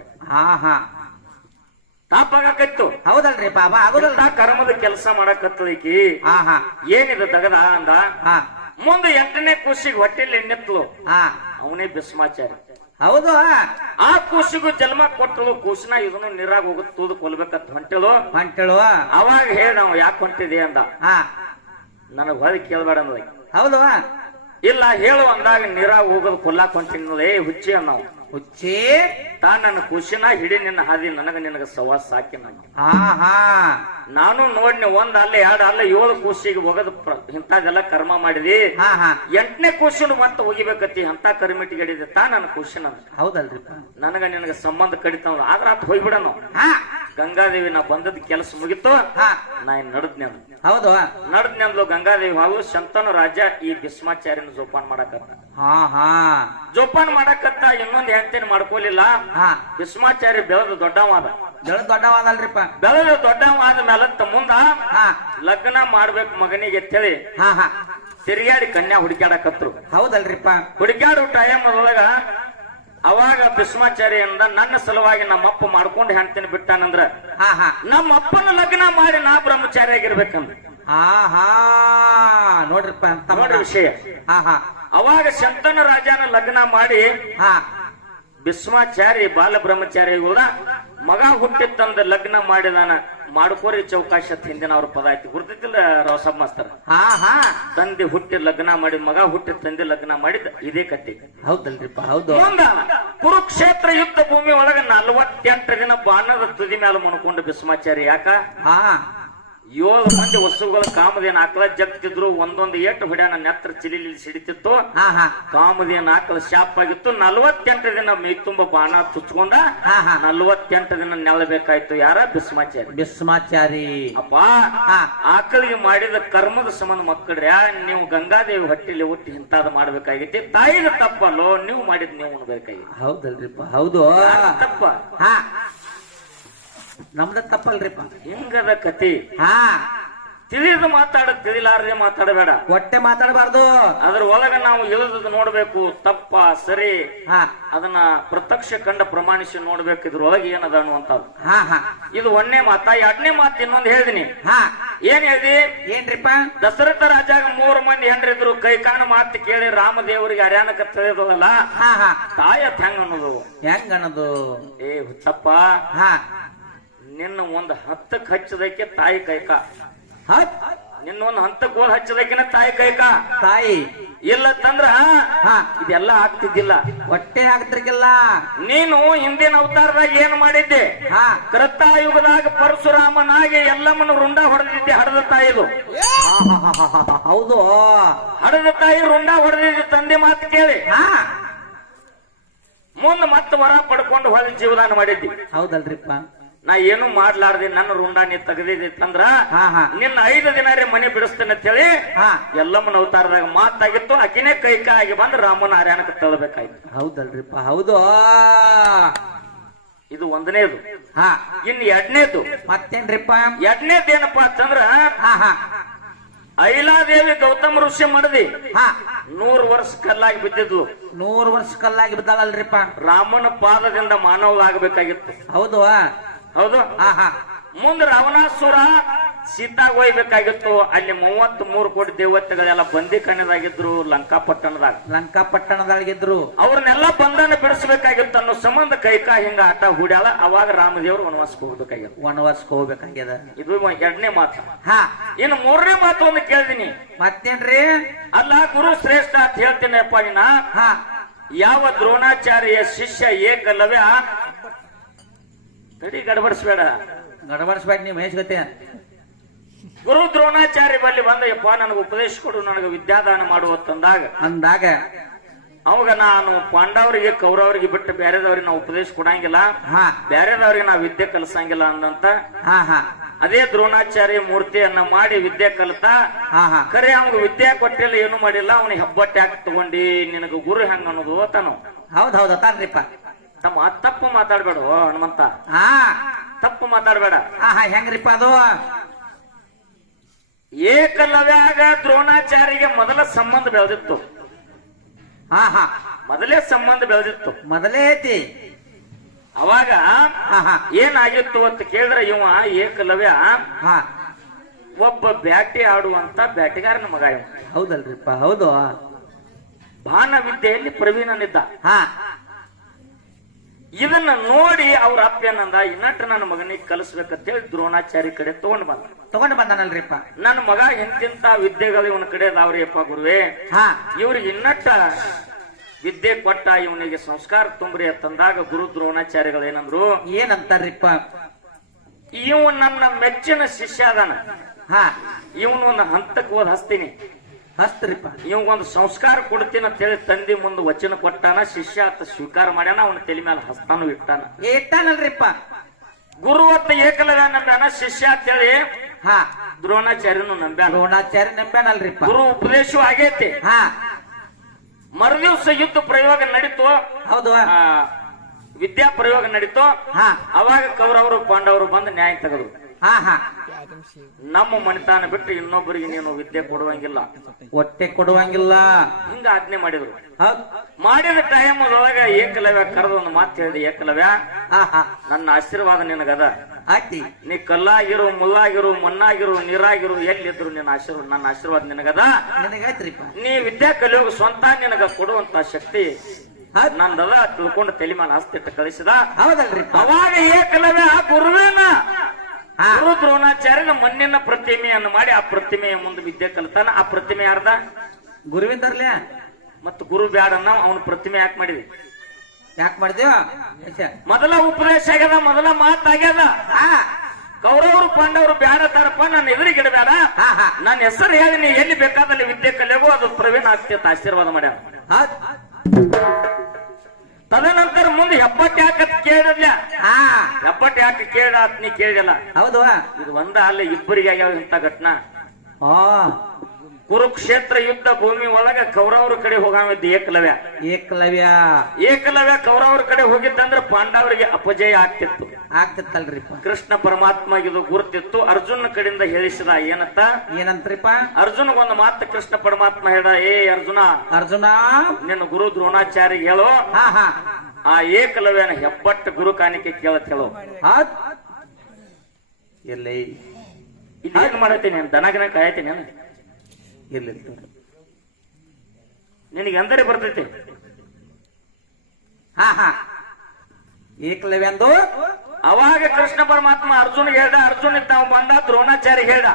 ತಾಪ ಆಗಾಕತ್ತು. ಹೌದಲ್ರಿ ಬಾಬಾ, ಆಗೋದಲ್ಲ. ಕರ್ಮದ ಕೆಲಸ ಮಾಡಕತ್ತಲಿಕ್ಕಿ ಏನಿದೆ ದಗದ ಅಂದ. ಮುಂದೆ 8ನೇ ಕೂಸಿಗೆ ಹೊಟ್ಟೆಲಿ ಎಣ್ಣೆತ್ಲು. ಅವನೇ ಭೀಷ್ಮಾಚಾರ್ಯ. ಹೌದು. ಆ ಕೂಸಿಗೂ ಜನ್ಮ ಕೊಟ್ಟಳು. ಕೂಸಿನ ಇದನ್ನು ನೀರಾಗ ಹೋಗುತ್ತ ತೂದು ಕೊಲ್ಬೇಕಂತ ಹೊಂಟಳು. ಅವಾಗ ಹೇಳ ನಾವು ಯಾಕೆ ಹೊಂಟಿದೆ ಅಂದ. ನನಗ್ ಹೊಳಿ ಕೇಳ್ಬೇಡ ಅಂದ. ಹೌದು. ಇಲ್ಲ ಹೇಳು ಅಂದಾಗ ನೀರಾಗ ಹೋಗೋದು ಕೊಲ್ಲಾಕ್ ಹೊಂಟಿನಲೇ ಹುಚ್ಚಿ ನಾವು. ಹುಚ್ಚಿ ನನ್ನ ಖುಷಿನ ಹಿಡಿ ನಿನ್ನ ಹಾದಿ ನಿನಗ ಸವಾಸ ಸಾಕಿ ನಾನು ನೋಡ್ನಿ. 1 ಅಲ್ಲ 2 ಅಲ್ಲ 7 ಕೂಸಿಗೆ ಹೋಗದ್ ಇಂಥದೆಲ್ಲ ಕರ್ಮ ಮಾಡಿದಿ. 8ನೇ ಕೂಸಿನ ಮತ್ತೆ ಹೋಗಿಬೇಕತಿ ಅಂತ ಕರಿಮಿಟ್ಟಿಗೆ ಹಿಡಿದೆ ನನ್ನ ಖುಷಿನ. ಹೌದಲ್ರಿ. ನಿನಗ ಸಂಬಂಧ ಕಡಿತಾವ ಆದ್ರ ಆತ ಹೋಗ್ಬಿಡ ನಾವು. ಗಂಗಾದೇವಿ ನಾ ಬಂದದ್ ಕೆಲಸ ಮುಗಿತು. ನಾ ನಡದ್ನೆ. ಹೌದು. ನಡದ್ನೆಂದ್ಲು ಗಂಗಾದೇವಿ. ಹಾವು ಶಂತನು ರಾಜ ಈ ಭೀಷ್ಮಾಚಾರ್ಯನ ಜೋಪಾನ ಮಾಡಕತ್ತ. ಜೋಪಾನ ಮಾಡಕತ್ತ. ಇನ್ನೊಂದ್ ಹೆಂಡತಿನ ಮಾಡ್ಕೊಲಿಲ್ಲ. ಭೀಷ್ಮಾಚಾರ್ಯ ಬೆಳೆದು ದೊಡ್ಡವಾದ. ದೊಡ್ಡವಾದಲ್ರಿಪ್ಪ. ಬೆಳೆದು ದೊಡ್ಡವಾದ ಮೇಲತ್ತ ಮುಂದ ಲಗ್ನ ಮಾಡ್ಬೇಕು ಮಗನಿಗೆ ಅಂತೇಳಿ ತಿರುಗಾಡಿ ಕನ್ಯಾ ಹುಡುಕ್ಯಾಡಕತ್ರು. ಹೌದಲ್ರಿಪ್ಪ. ಹುಡುಕ್ಯಾಡೋ ಟೈಮದೊಳಗ ಅವಾಗ ಭೀಷ್ಮಾಚಾರ್ಯಿಂದ ನನ್ನ ಸಲುವಾಗಿ ನಮ್ಮಪ್ಪ ಮಾಡ್ಕೊಂಡು ಹೆಣ್ತೀನಿ ಬಿಟ್ಟಾನಂದ್ರ ನಮ್ಮ ಅಪ್ಪನ ಲಗ್ನ ಮಾಡಿ ನಾ ಬ್ರಹ್ಮಚಾರಿ ಆಗಿರ್ಬೇಕಂದ್ರ. ನೋಡ್ರಿಪ್ಪ ನೋಡ್ರಿ ವಿಷಯ. ಅವಾಗ ಶಂತನ ರಾಜನ ಲಗ್ನ ಮಾಡಿ ಭೀಷ್ಮಾಚಾರಿ ಬಾಲ ಬ್ರಹ್ಮಚಾರಿಗಳ ಮಗ ಹುಟ್ಟಿತ್ತಂದ ಲಗ್ನ ಮಾಡಿದಾನ. ಮಾಡ್ಕೋರಿ ಚೌಕಾಶ ಹಿಂದಿನ ಅವ್ರ ಪದ ಆಯ್ತು ಗುರ್ತೈತಿಲ್ಲ ರಾವ್ ಮಾಸ್ತರ್. ತಂದೆ ಹುಟ್ಟಿ ಲಗ್ನ ಮಾಡಿ ಮಗ ಹುಟ್ಟಿ ತಂದೆ ಲಗ್ನ ಮಾಡಿದ ಇದೇ ಕಟ್ಟಿ. ಹೌದಲ್ರಿಪ್ಪ. ಹೌದು. ಮುಂದ ಕುರುಕ್ಷೇತ್ರ ಯುದ್ಧ ಭೂಮಿ ಒಳಗ 48 ದಿನ ಬಾಣದ ತುದಿ ಮ್ಯಾಲ ಮುನ್ಕೊಂಡು ಭೀಷ್ಮಾಚಾರಿ. ಯಾಕ 7 ಮಂದಿ ವಸ್ತುಗಳು ಕಾಮದೇನ ಆಕಳ ಜಗ್ತಿದ್ರು. ಒಂದೊಂದು ಏಟು ಹೊಡ್ಯಾನ ನೆತ್ರ ಚಿಲಿಲಿ ಸಿಡಿತಿತ್ತು. ಕಾಮದೇನ ಆಕಳ ಶಾಪ್ ಆಗಿತ್ತು. 48 ದಿನ ಮೈ ತುಂಬ ಬಾಣ ಚುಚ್ಕೊಂಡ 48 ದಿನ ನೆಲಬೇಕಾಯ್ತು. ಯಾರ ಭೀಷ್ಮಾಚಾರಿ. ಅಪ್ಪ ಆಕಳಿಗೆ ಮಾಡಿದ ಕರ್ಮದ ಸಂಬಂಧ ಮಕ್ಕಳ್ರಿ ನೀವು ಗಂಗಾದೇವಿ ಹೊಟ್ಟಿಲಿ ಹುಟ್ಟಿ ಇಂತಾದ ಮಾಡ್ಬೇಕಾಗೈತಿ. ತಾಯಿಗೆ ತಪ್ಪಲ್ಲೋ ನೀವು ಮಾಡಿದ್ ನೀವು ಉಣ್ಬೇಕಾಗಿ. ಹೌದಲ್ರಿಪ್ಪ. ಹೌದು. ತಪ್ಪ ನಮ್ದ ತಪ್ಪಲ್ರಿಪ್ಪ. ಹಿಂಗದ ಕತಿ. ತಿಳಿದು ತಿಳಿಲಾರದೆ ಮಾತಾಡಬೇಡ. ಹೊಟ್ಟೆ ಮಾತಾಡಬಾರ್ದು. ಅದ್ರ ಒಳಗ ನಾವು ಇಳಿದ ನೋಡ್ಬೇಕು. ತಪ್ಪ ಸರಿ ಅದನ್ನ ಪ್ರತ್ಯಕ್ಷ ಕಂಡ ಪ್ರಮಾಣಿಸಿ ನೋಡ್ಬೇಕು. ಇದ್ರೊಳಗೆ ಏನದ ಅನ್ನುವಂಥದ್ದು. ಇದು 1ನೇ ಮಾತ. 2ನೇ ಮಾತು ಇನ್ನೊಂದು ಹೇಳಿದಿನಿ. ಏನ್ ಹೇಳ್ದಿ? ಏನ್ರಿಪ್ಪ? ದಶರಥ ರಾಜಾಗ 3 ಮಂದಿ ಹೆಂಡ್ರಿದ್ರು. ಕೈಕಾನ ಮಾತು ಕೇಳಿ ರಾಮದೇವರಿಗೆ ಅರ್ಯಾನಕ ತಿಳಿದಲ್ಲ ತಾಯತ್ ಹೆಂಗ ಅನ್ನೋದು. ಏ ಹುಚ್ಚಪ್ಪ, ನಿನ್ನ ಒಂದು 10ಕ್ಕೆ ಹಚ್ಚದಕ್ಕೆ ತಾಯಿ ಕೈಕ. ನಿನ್ನ ಒಂದು 10ಕ್ಕೆ ಹೋದ್ ಹಚ್ಚದಕ್ಕಿನ ತಾಯಿ ಕೈಕ. ತಾಯಿ ಇಲ್ಲತ್ತಂದ್ರ ಇದೆಲ್ಲ ಆಗ್ತಿದ್ದಿಲ್ಲ. ಹೊಟ್ಟೆ ಆಗ್ತಿರ್ಕಿಲ್ಲ. ನೀನು ಹಿಂದಿನ ಅವತಾರದಾಗ ಏನ್ ಮಾಡಿದ್ದೆ? ಕೃತಾಯುಗದಾಗ ಪರಶುರಾಮನಾಗಿ ಎಲ್ಲಮ್ಮನ ರುಂಡ ಹೊಡೆದಿದ್ದೆ. ಹಡದ ತಾಯಿದು. ಹೌದು. ಹಡದ ತಾಯಿ ರುಂಡ ಹೊಡೆದಿದ್ದೆ. ತಂದೆ ಮಾತು ಕೇಳಿ ಮುಂದೆ ಮತ್ತೆ ವರ ಪಡ್ಕೊಂಡು ಹೊಳೆ ಜೀವದಾನ ಮಾಡಿದ್ದಿ. ಹೌದಲ್ರಿಪ್ಪ. ನಾ ಏನು ಮಾಡ್ಲಾರ್ದೆ ನನ್ನ ರುಂಡ ನೀ ತೆಗೆದಿತ್ತಂದ್ರ ನಿನ್ನ 5 ದಿನ ಮನೆ ಬಿಡಿಸ್ತೇನೆ ಅಂತ ಹೇಳಿ ಎಲ್ಲಮ್ಮನ ಅವತಾರದಾಗ ಮಾತಾಗಿತ್ತು. ಆಕಿನೇ ಕೈಕ ಆಗಿ ಬಂದ್ ರಾಮನ ಆರ್ಯಾನಕ್ಕೆ ತಳ್ಳಬೇಕಾಯ್ತು. ಹೌದಲ್ರಿಪ್ಪ. ಹೌದು. ಇದು 1ನೇದು. ಇನ್ನು 2ನೇದು ಮತ್ತೇನ್ರಿಪ್ಪ? 2ನೇದು ಏನಪ್ಪಾ ಅಂತಂದ್ರ ಐಲಾದೇವಿ ಗೌತಮ ಋಷಿ ಮಾಡದಿ ಹಾ 100 ವರ್ಷ ಕಲ್ಲಾಗಿ ಬಿದ್ದಿದ್ಲು. 100 ವರ್ಷ ಕಲ್ಲಾಗಿ ಬಿದ್ದಾಳಲ್ರಿಪ್ಪ. ರಾಮನ ಪಾದದಿಂದ ಮಾನವ ಆಗಬೇಕಾಗಿತ್ತು. ಹೌದು ಹೌದು. ಹಾ ಹಾ ಮುಂದ ರಾವಣಾಸುರ ಸೀತಾಗ ಒಯ್ಬೇಕಾಗಿತ್ತು. ಅಲ್ಲಿ 33 ಕೋಟಿ ದೇವತೆಗಳೆಲ್ಲ ಬಂದಿ ಕಣ್ಣದಾಗಿದ್ರು ಲಂಕಾಪಟ್ಟಣದಾಗಿದ್ರು. ಅವ್ರನ್ನೆಲ್ಲ ಬಂಧನ ಬಿಡಿಸಬೇಕಾಗಿತ್ತು ಅನ್ನೋ ಸಂಬಂಧ ಕೈಕಾ ಹಿಂಗ ಆಟ ಹೂಡ್ಯಾಳ. ಅವಾಗ ರಾಮದೇವರು ವನವಾಸಕ್ಕೆ ಹೋಗ್ಬೇಕಾಗ್ಯದ. ಇದು 2ನೇ ಮಾತು. ಹಾ ಇನ್ನು 3ನೇ ಮಾತು ಒಂದು ಕೇಳಿದೀನಿ. ಮತ್ತೇನ್ರಿ? ಅಲ್ಲ ಗುರು ಶ್ರೇಷ್ಠ ಅಂತ ಹೇಳ್ತೀನಪ್ಪ ನಿನ್ನ. ಹಾ ಯಾವ ದ್ರೋಣಾಚಾರ್ಯ ಶಿಷ್ಯ ಏಕಲವ್ಯ ತಡಿ ಗಡಬಡಿಸ್ಬೇಡ ನೀ ಮಹೇಶ್ ಗತೆ. ಗುರು ದ್ರೋಣಾಚಾರ್ಯ ಬಲ್ಲಿ ಬಂದ ಯಪ್ಪ ನನಗೆ ಉಪದೇಶ ಕೊಡು, ನನಗೆ ವಿದ್ಯಾದಾನ ಮಾಡುವಂದಾಗ ಅವಾಗ ನಾನು ಪಾಂಡವರಿಗೆ ಕೌರವರಿಗೆ ಬಿಟ್ಟು ಬೇರೆದವ್ರಿಗೆ ನಾವು ಉಪದೇಶ ಕೊಡಂಗಿಲ್ಲ, ಬೇರೆದವ್ರಿಗೆ ನಾವು ವಿದ್ಯೆ ಕಲಿಸಂಗಿಲ್ಲ ಅಂದಂತ. ಅದೇ ದ್ರೋಣಾಚಾರ್ಯ ಮೂರ್ತಿಯನ್ನ ಮಾಡಿ ವಿದ್ಯೆ ಕಲಿತ. ಖರೆ ಅವ್ನಿಗೆ ವಿದ್ಯೆ ಕೊಟ್ಟಿಲ್ಲ, ಏನು ಮಾಡಿಲ್ಲ. ಅವನಿಗೆ ಹೆಬ್ಬಟ್ಟೆ ಹಾಕಿ ತಗೊಂಡಿ ನಿನಗ ಗುರು ಹೆಂಗ ಅನ್ನೋದು ತಾನು. ಹೌದೌದು ತಾನ್ರಿಪ್ಪ. ತಮ್ಮ ತಪ್ಪು ಮಾತಾಡ್ಬೇಡ ಹನುಮಂತ, ತಪ್ಪು ಮಾತಾಡ್ಬೇಡ. ಹೆಂಗ್ರಿಪ್ಪ ಅದು? ಏಕಲವ್ಯಾಗ ದ್ರೋಣಾಚಾರ್ಯಗೆ ಮೊದಲ ಸಂಬಂಧ ಬೆಳೆದಿತ್ತು. ಮೊದಲೇ ಸಂಬಂಧ ಬೆಳೆದಿತ್ತು, ಮೊದಲೇ ಐತಿ. ಅವಾಗ ಏನಾಗಿತ್ತು ಅಂತ ಕೇಳಿದ್ರೆ ಇವ ಏಕಲವ್ಯ ಒಬ್ಬ ಬ್ಯಾಟಿ ಆಡುವಂತ ಬ್ಯಾಟಿಗಾರನ ಮಗ ಇವ. ಹೌದಲ್ರಿಪ್ಪ? ಹೌದು. ಬಾಣ ವಿದ್ಯೆಯಲ್ಲಿ ಪ್ರವೀಣನಿದ್ದ. ಇದನ್ನ ನೋಡಿ ಅವ್ರ ಅಪ್ಪ ಏನಂದ, ಇನ್ನಟ್ಟು ನನ್ನ ಮಗನಿಗೆ ಕಲಿಸ್ಬೇಕಂತ ಹೇಳಿ ದ್ರೋಣಾಚಾರ್ಯ ಕಡೆ ತಗೊಂಡು ಬಂದನಲ್ರಿಪ್ಪ. ನನ್ನ ಮಗ ಎಂತಿಂತ ವಿದ್ಯೆಗಳು ಇವನ ಕಡೆ ಅದಾವ್ರಿಯಪ್ಪ ಗುರುವೇ, ಇವ್ರಿಗೆ ಇನ್ನಟ್ಟ ವಿದ್ಯೆ ಕೊಟ್ಟ ಇವನಿಗೆ ಸಂಸ್ಕಾರ ತುಂಬ್ರಿ ಅಂತಂದಾಗ ಗುರು ದ್ರೋಣಾಚಾರ್ಯಗಳು ಏನಂತಾರ್ರಿಪ್ಪ? ಇವ ನನ್ನ ಮೆಚ್ಚಿನ ಶಿಷ್ಯ ಅದಾನ, ಇವನೊಂದು ಹಂತಕ್ಕೆ ಹೋದ್ ಹಸ್ತೀನಿಪ್ಪ, ಇವಂಗೊಂದು ಸಂಸ್ಕಾರ ಕೊಡ್ತೀನಿ ಅಂತ ಹೇಳಿ ತಂದಿ ಮುಂದೆ ವಚನ ಕೊಟ್ಟಾನ. ಶಿಷ್ಯ ಅಂತ ಸ್ವೀಕಾರ ಮಾಡ್ಯಾನ, ಅವನ ತಲೆ ಮೇಲೆ ಹಸ್ತಾನು ಇಟ್ಟಾನಲ್ರಿಪ್ಪ. ಗುರು ಅಂತ ಏಕಲವ್ಯ ನಂಬ್ಯಾನ, ಶಿಷ್ಯ ಅಂತ ಹೇಳಿ ದ್ರೋಣಾಚಾರ್ಯನು ನಂಬ್ಯಾನಲ್ರಿಪ್ಪ. ಗುರು ಉಪದೇಶ ಆಗೈತಿ. ಮರುದಿವ್ಸ ಯುದ್ಧ ಪ್ರಯೋಗ ನಡೀತು. ಹೌದು. ವಿದ್ಯಾ ಪ್ರಯೋಗ ನಡೀತು. ಅವಾಗ ಕೌರವರು ಪಾಂಡವರು ಬಂದು ನ್ಯಾಯ ತೆಗೆದ್ರು. ನಮ್ಮ ಮನೆತಾನ ಬಿಟ್ಟು ಇನ್ನೊಬ್ಬರಿಗೆ ನೀನು ವಿದ್ಯೆ ಕೊಡುವಂಗಿಲ್ಲ, ಹೊಟ್ಟೆ ಕೊಡುವಂಗಿಲ್ಲ, ಹಿಂಗ ಆಜ್ಞೆ ಮಾಡಿದ್ರು. ಮಾಡಿದ ಟೈಮ್ ಒಳಗ ಏಕಲವ್ಯ ಕರೆದು ಒಂದು ಮಾತು ಹೇಳಿದೆ. ಏಕಲವ್ಯ, ನನ್ನ ಆಶೀರ್ವಾದ ನಿನಗದ. ನೀ ಕಲ್ಲಾಗಿರು, ಮುಲ್ಲಾಗಿರು, ಮಣ್ಣಾಗಿರು, ನೀರಾಗಿರು, ಎಲ್ಲಿದ್ರು ನನ್ನ ಆಶೀರ್ವಾದ ನಿನಗದ. ನೀ ವಿದ್ಯಾ ಕಲಿಯೋಗ ಸ್ವಂತ ನಿನಗ ಕೊಡುವಂತ ಶಕ್ತಿ ನಂದದ ತಿಳ್ಕೊಂಡು ತಲೆ ಮೇಲೆ ಹಸ್ತಿಟ್ಟು ಕಳಿಸಿದ. ಅವಾಗ ಏಕಲವ್ಯ ಗುರುವಿನ ಗುರು ದ್ರೋಣಾಚಾರ್ಯನ ಮಣ್ಣಿನ ಪ್ರತಿಮೆಯನ್ನು ಮಾಡಿ ಆ ಪ್ರತಿಮೆಯ ಮುಂದೆ ವಿದ್ಯೆ ಕಲಿತಾನ. ಆ ಪ್ರತಿಮೆ ಯಾರ್ದ? ಗುರುವಿನ ತರ್ಲೆ. ಮತ್ತ ಗುರು ಬ್ಯಾಡನ್ನ ಅವನ ಪ್ರತಿಮೆ ಯಾಕೆ ಮಾಡಿದ್ವಿ? ಮೊದಲ ಉಪದೇಶ ಆಗ್ಯದ, ಮೊದಲ ಮಾತಾಗ್ಯದ. ಕೌರವರು ಪಾಂಡವರು ಬ್ಯಾಡ ತಾರಪ್ಪ, ನನ್ನ ಎದುರಿಗಿಡಬೇಡ, ನನ್ನ ಹೆಸರು ಹೇಳಿ ನೀ ಎಲ್ಲಿ ಬೇಕಾದಲ್ಲಿ ವಿದ್ಯೆ ಕಲಿಯೋಗು, ಅದು ಪ್ರವೀಣ ಆಗ್ತಿತ್ತು ಆಶೀರ್ವಾದ ಮಾಡ್ಯಾರ. ತದನಂತರ ಮುಂದೆ ಹೆಬ್ಬಟ್ಟು ಯಾಕತ್ ಕೇಳಿದ್ಲ. ಹೆಬ್ಬಟ್ಟು ಯಾಕೆ ಕೇಳ ನೀ ಕೇಳಿಲ್ಲ. ಹೌದು. ಇದು ಒಂದ ಅಲ್ಲ, ಇಬ್ಬರಿಗೆ ಆಗ್ಯಾವ ಇಂತ ಘಟನಾ. ಕುರುಕ್ಷೇತ್ರ ಯುದ್ಧ ಭೂಮಿ ಒಳಗ ಕೌರವರ ಕಡೆ ಹೋಗಿದ್ದ ಏಕಲವ್ಯ ಕೌರವರ ಕಡೆ ಹೋಗಿದ್ದಂದ್ರೆ ಪಾಂಡವರಿಗೆ ಅಪಜಯ ಆಗ್ತಿತ್ತಲ್ರಿ. ಕೃಷ್ಣ ಪರಮಾತ್ಮ ಇದು ಗುರುತಿತ್ತು. ಅರ್ಜುನ ಕಡೆಯಿಂದ ಹೇಳಿಸಿದ. ಏನಂತ್ರಿಪ್ಪ? ಅರ್ಜುನಗೊಂದು ಮಾತು ಕೃಷ್ಣ ಪರಮಾತ್ಮ ಹೇಳ, ಏ ಅರ್ಜುನ, ನಿನ್ನ ಗುರು ದ್ರೋಣಾಚಾರ್ಯ ಹೇಳೋ, ಆ ಏಕಲವ್ಯನ ಹೆಬ್ಬಟ್ಟು ಗುರು ಕಾಣಿಕೆ ಕೇಳತ್ ಹೇಳೋ. ಎಲ್ಲಿ ಇಲ್ಲಿ ಏನ್ ಮಾಡತ್ತೀನಿ? ದನಗನ ಕಾಯತೀನಿ ಎಲ್ಲಿ ನಿನಗೆ ಅಂದರೆ ಬರ್ತೈತಿ. ಏಕಲವ್ಯಂದು ಅವಾಗ ಕೃಷ್ಣ ಪರಮಾತ್ಮ ಅರ್ಜುನ್ ಹೇಳ್ದ. ಅರ್ಜುನ್ ತಾವು ಬಂದ, ದ್ರೋಣಾಚಾರ್ಯ ಹೇಳ್ದ,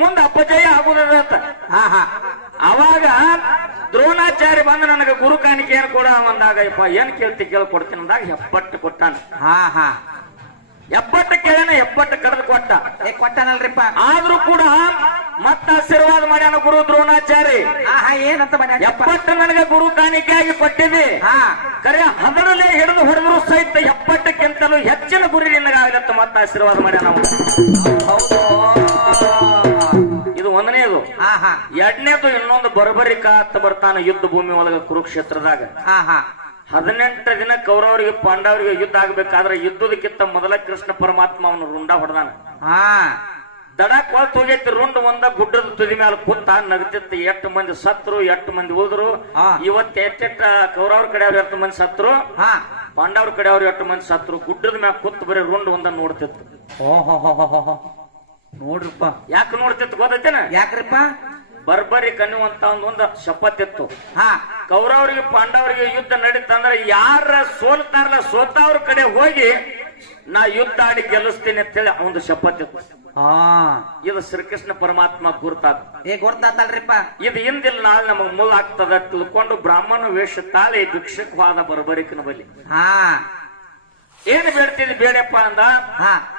ಮುಂದೆ ಅಪಜಯ ಆಗುದಂತ. ಅವಾಗ ದ್ರೋಣಾಚಾರ್ಯ ಬಂದ ನನಗೆ ಗುರು ಕಾಣಿಕೆ ಏನು ಕೊಡ ಅಂದಾಗ, ಏನ್ ಕೇಳ್ತಿ ಕೇಳ್ಕೊಡ್ತೀನಿ ಅಂದಾಗ ಹೆಬ್ಬಟ್ಟು ಕೊಟ್ಟಾನ. ಹೆಬ್ಬಟ್ಟು ಕೇಳನ, ಹೆಬ್ಬಟ್ಟು ಕರೆದು ಕೊಟ್ಟನಲ್ರಿಪ್ಪ. ಆದ್ರೂ ಕೂಡ ಮತ್ತ ಆಶೀರ್ವಾದ ಮಾಡ್ಯಾನ ಗುರು ದ್ರೋಣಾಚಾರ್ಯ. ಏನಂತ ಹೆಬ್ಬಟ್ಟು ನನಗೆ ಗುರು ಕಾಣಿಕೆಯಾಗಿ ಕೊಟ್ಟಿದೆ. ಕರೆ ಹದರಲ್ಲೇ ಹಿಡಿದು ಹೊಡೆದ್ರು ಸಹಿತ ಹೆಬ್ಬಟ್ಟಕ್ಕಿಂತಲೂ ಹೆಚ್ಚಿನ ಗುರಿ ನಿನಗಾಗಲತ್ತ ಮತ್ತ ಆಶೀರ್ವಾದ ಮಾಡ್ಯಾನ. ಇದು ಒಂದನೇದು. ಎರಡನೇದು ಇನ್ನೊಂದು ಬರಬರಿ ಕಾತ ಬರ್ತಾನ ಯುದ್ಧ ಭೂಮಿ ಒಳಗ ಕುರುಕ್ಷೇತ್ರದಾಗ. 18 ದಿನ ಕೌರವರಿಗೆ ಪಾಂಡವರಿಗೆ ಯುದ್ಧ ಆಗ್ಬೇಕಾದ್ರೆ ಯುದ್ಧದಕ್ಕಿಂತ ಮೊದಲ ಕೃಷ್ಣ ಪರಮಾತ್ಮ ಅವನು ರುಂಡ ಹೊಡೆದಾನ. ದಡ ಕೊಲ್ತ್ ಹೋಗೈತಿ ರುಂಡ್ ಒಂದ ಗುಡ್ಡದ ತುದಿ ಮ್ಯಾಲ ಕೂತ ನಗತಿತ್ತು. 8 ಮಂದಿ ಸತ್ರು, 8 ಮಂದಿ ಉಳಿದ್ರು. ಇವತ್ತು ಎಟ್ಟೆಟ್ಟ ಕೌರವ್ರ ಕಡೆ ಅವ್ರು 8 ಮಂದಿ ಸತ್ರು, ಪಾಂಡವ್ರ ಕಡೆ ಅವ್ರು 8 ಮಂದಿ ಸತ್ರು. ಗುಡ್ಡದ ಮ್ಯಾಲ ಕೂತ್ ಬರೀ ರುಂಡ್ ಒಂದ ನೋಡ್ತಿತ್ತು. ನೋಡ್ರಪ್ಪ, ಯಾಕೆ ನೋಡ್ತಿತ್ತು ಗೊತ್ತೈತೇನ? ಯಾಕ್ರಿಪ್ಪ? ಬರ್ಬರಿ ಕನ್ನುವಂತ ಒಂದು ಶಪಥ ಇತ್ತು. ಕೌರವರಿಗೆ ಪಾಂಡವರಿಗೆ ಯುದ್ಧ ನಡೀತಂದ್ರೆ ಯಾರ ಸೋಲ್ತಾರಲ್ಲ ಸೋತವ್ರ ಕಡೆ ಹೋಗಿ ನಾ ಯುದ್ಧ ಆಡಿ ಗೆಲ್ಲಿಸ್ತೀನಿ ಅಂತೇಳಿ ಒಂದು ಶಪಥ ಇತ್ತು. ಇದು ಶ್ರೀಕೃಷ್ಣ ಪರಮಾತ್ಮ ಗುರ್ತಾದ. ಗುರ್ತಾತಲ್ರಿಪ್ಪ. ಇದು ಹಿಂದಿಲ್ ನಾಳೆ ನಮಗ್ ಮೂಲ ಆಗ್ತದ ತಿಳ್ಕೊಂಡು ಬ್ರಾಹ್ಮಣ ವೇಷ ತಾಳಿ ಭಿಕ್ಷಕವಾದ ಬರ್ಬರಿಕನ ಬಲಿ. ಏನ್ ಬೇಡ್ತಿದ್ದಿ ಬೇಡಪ್ಪ ಅಂದ.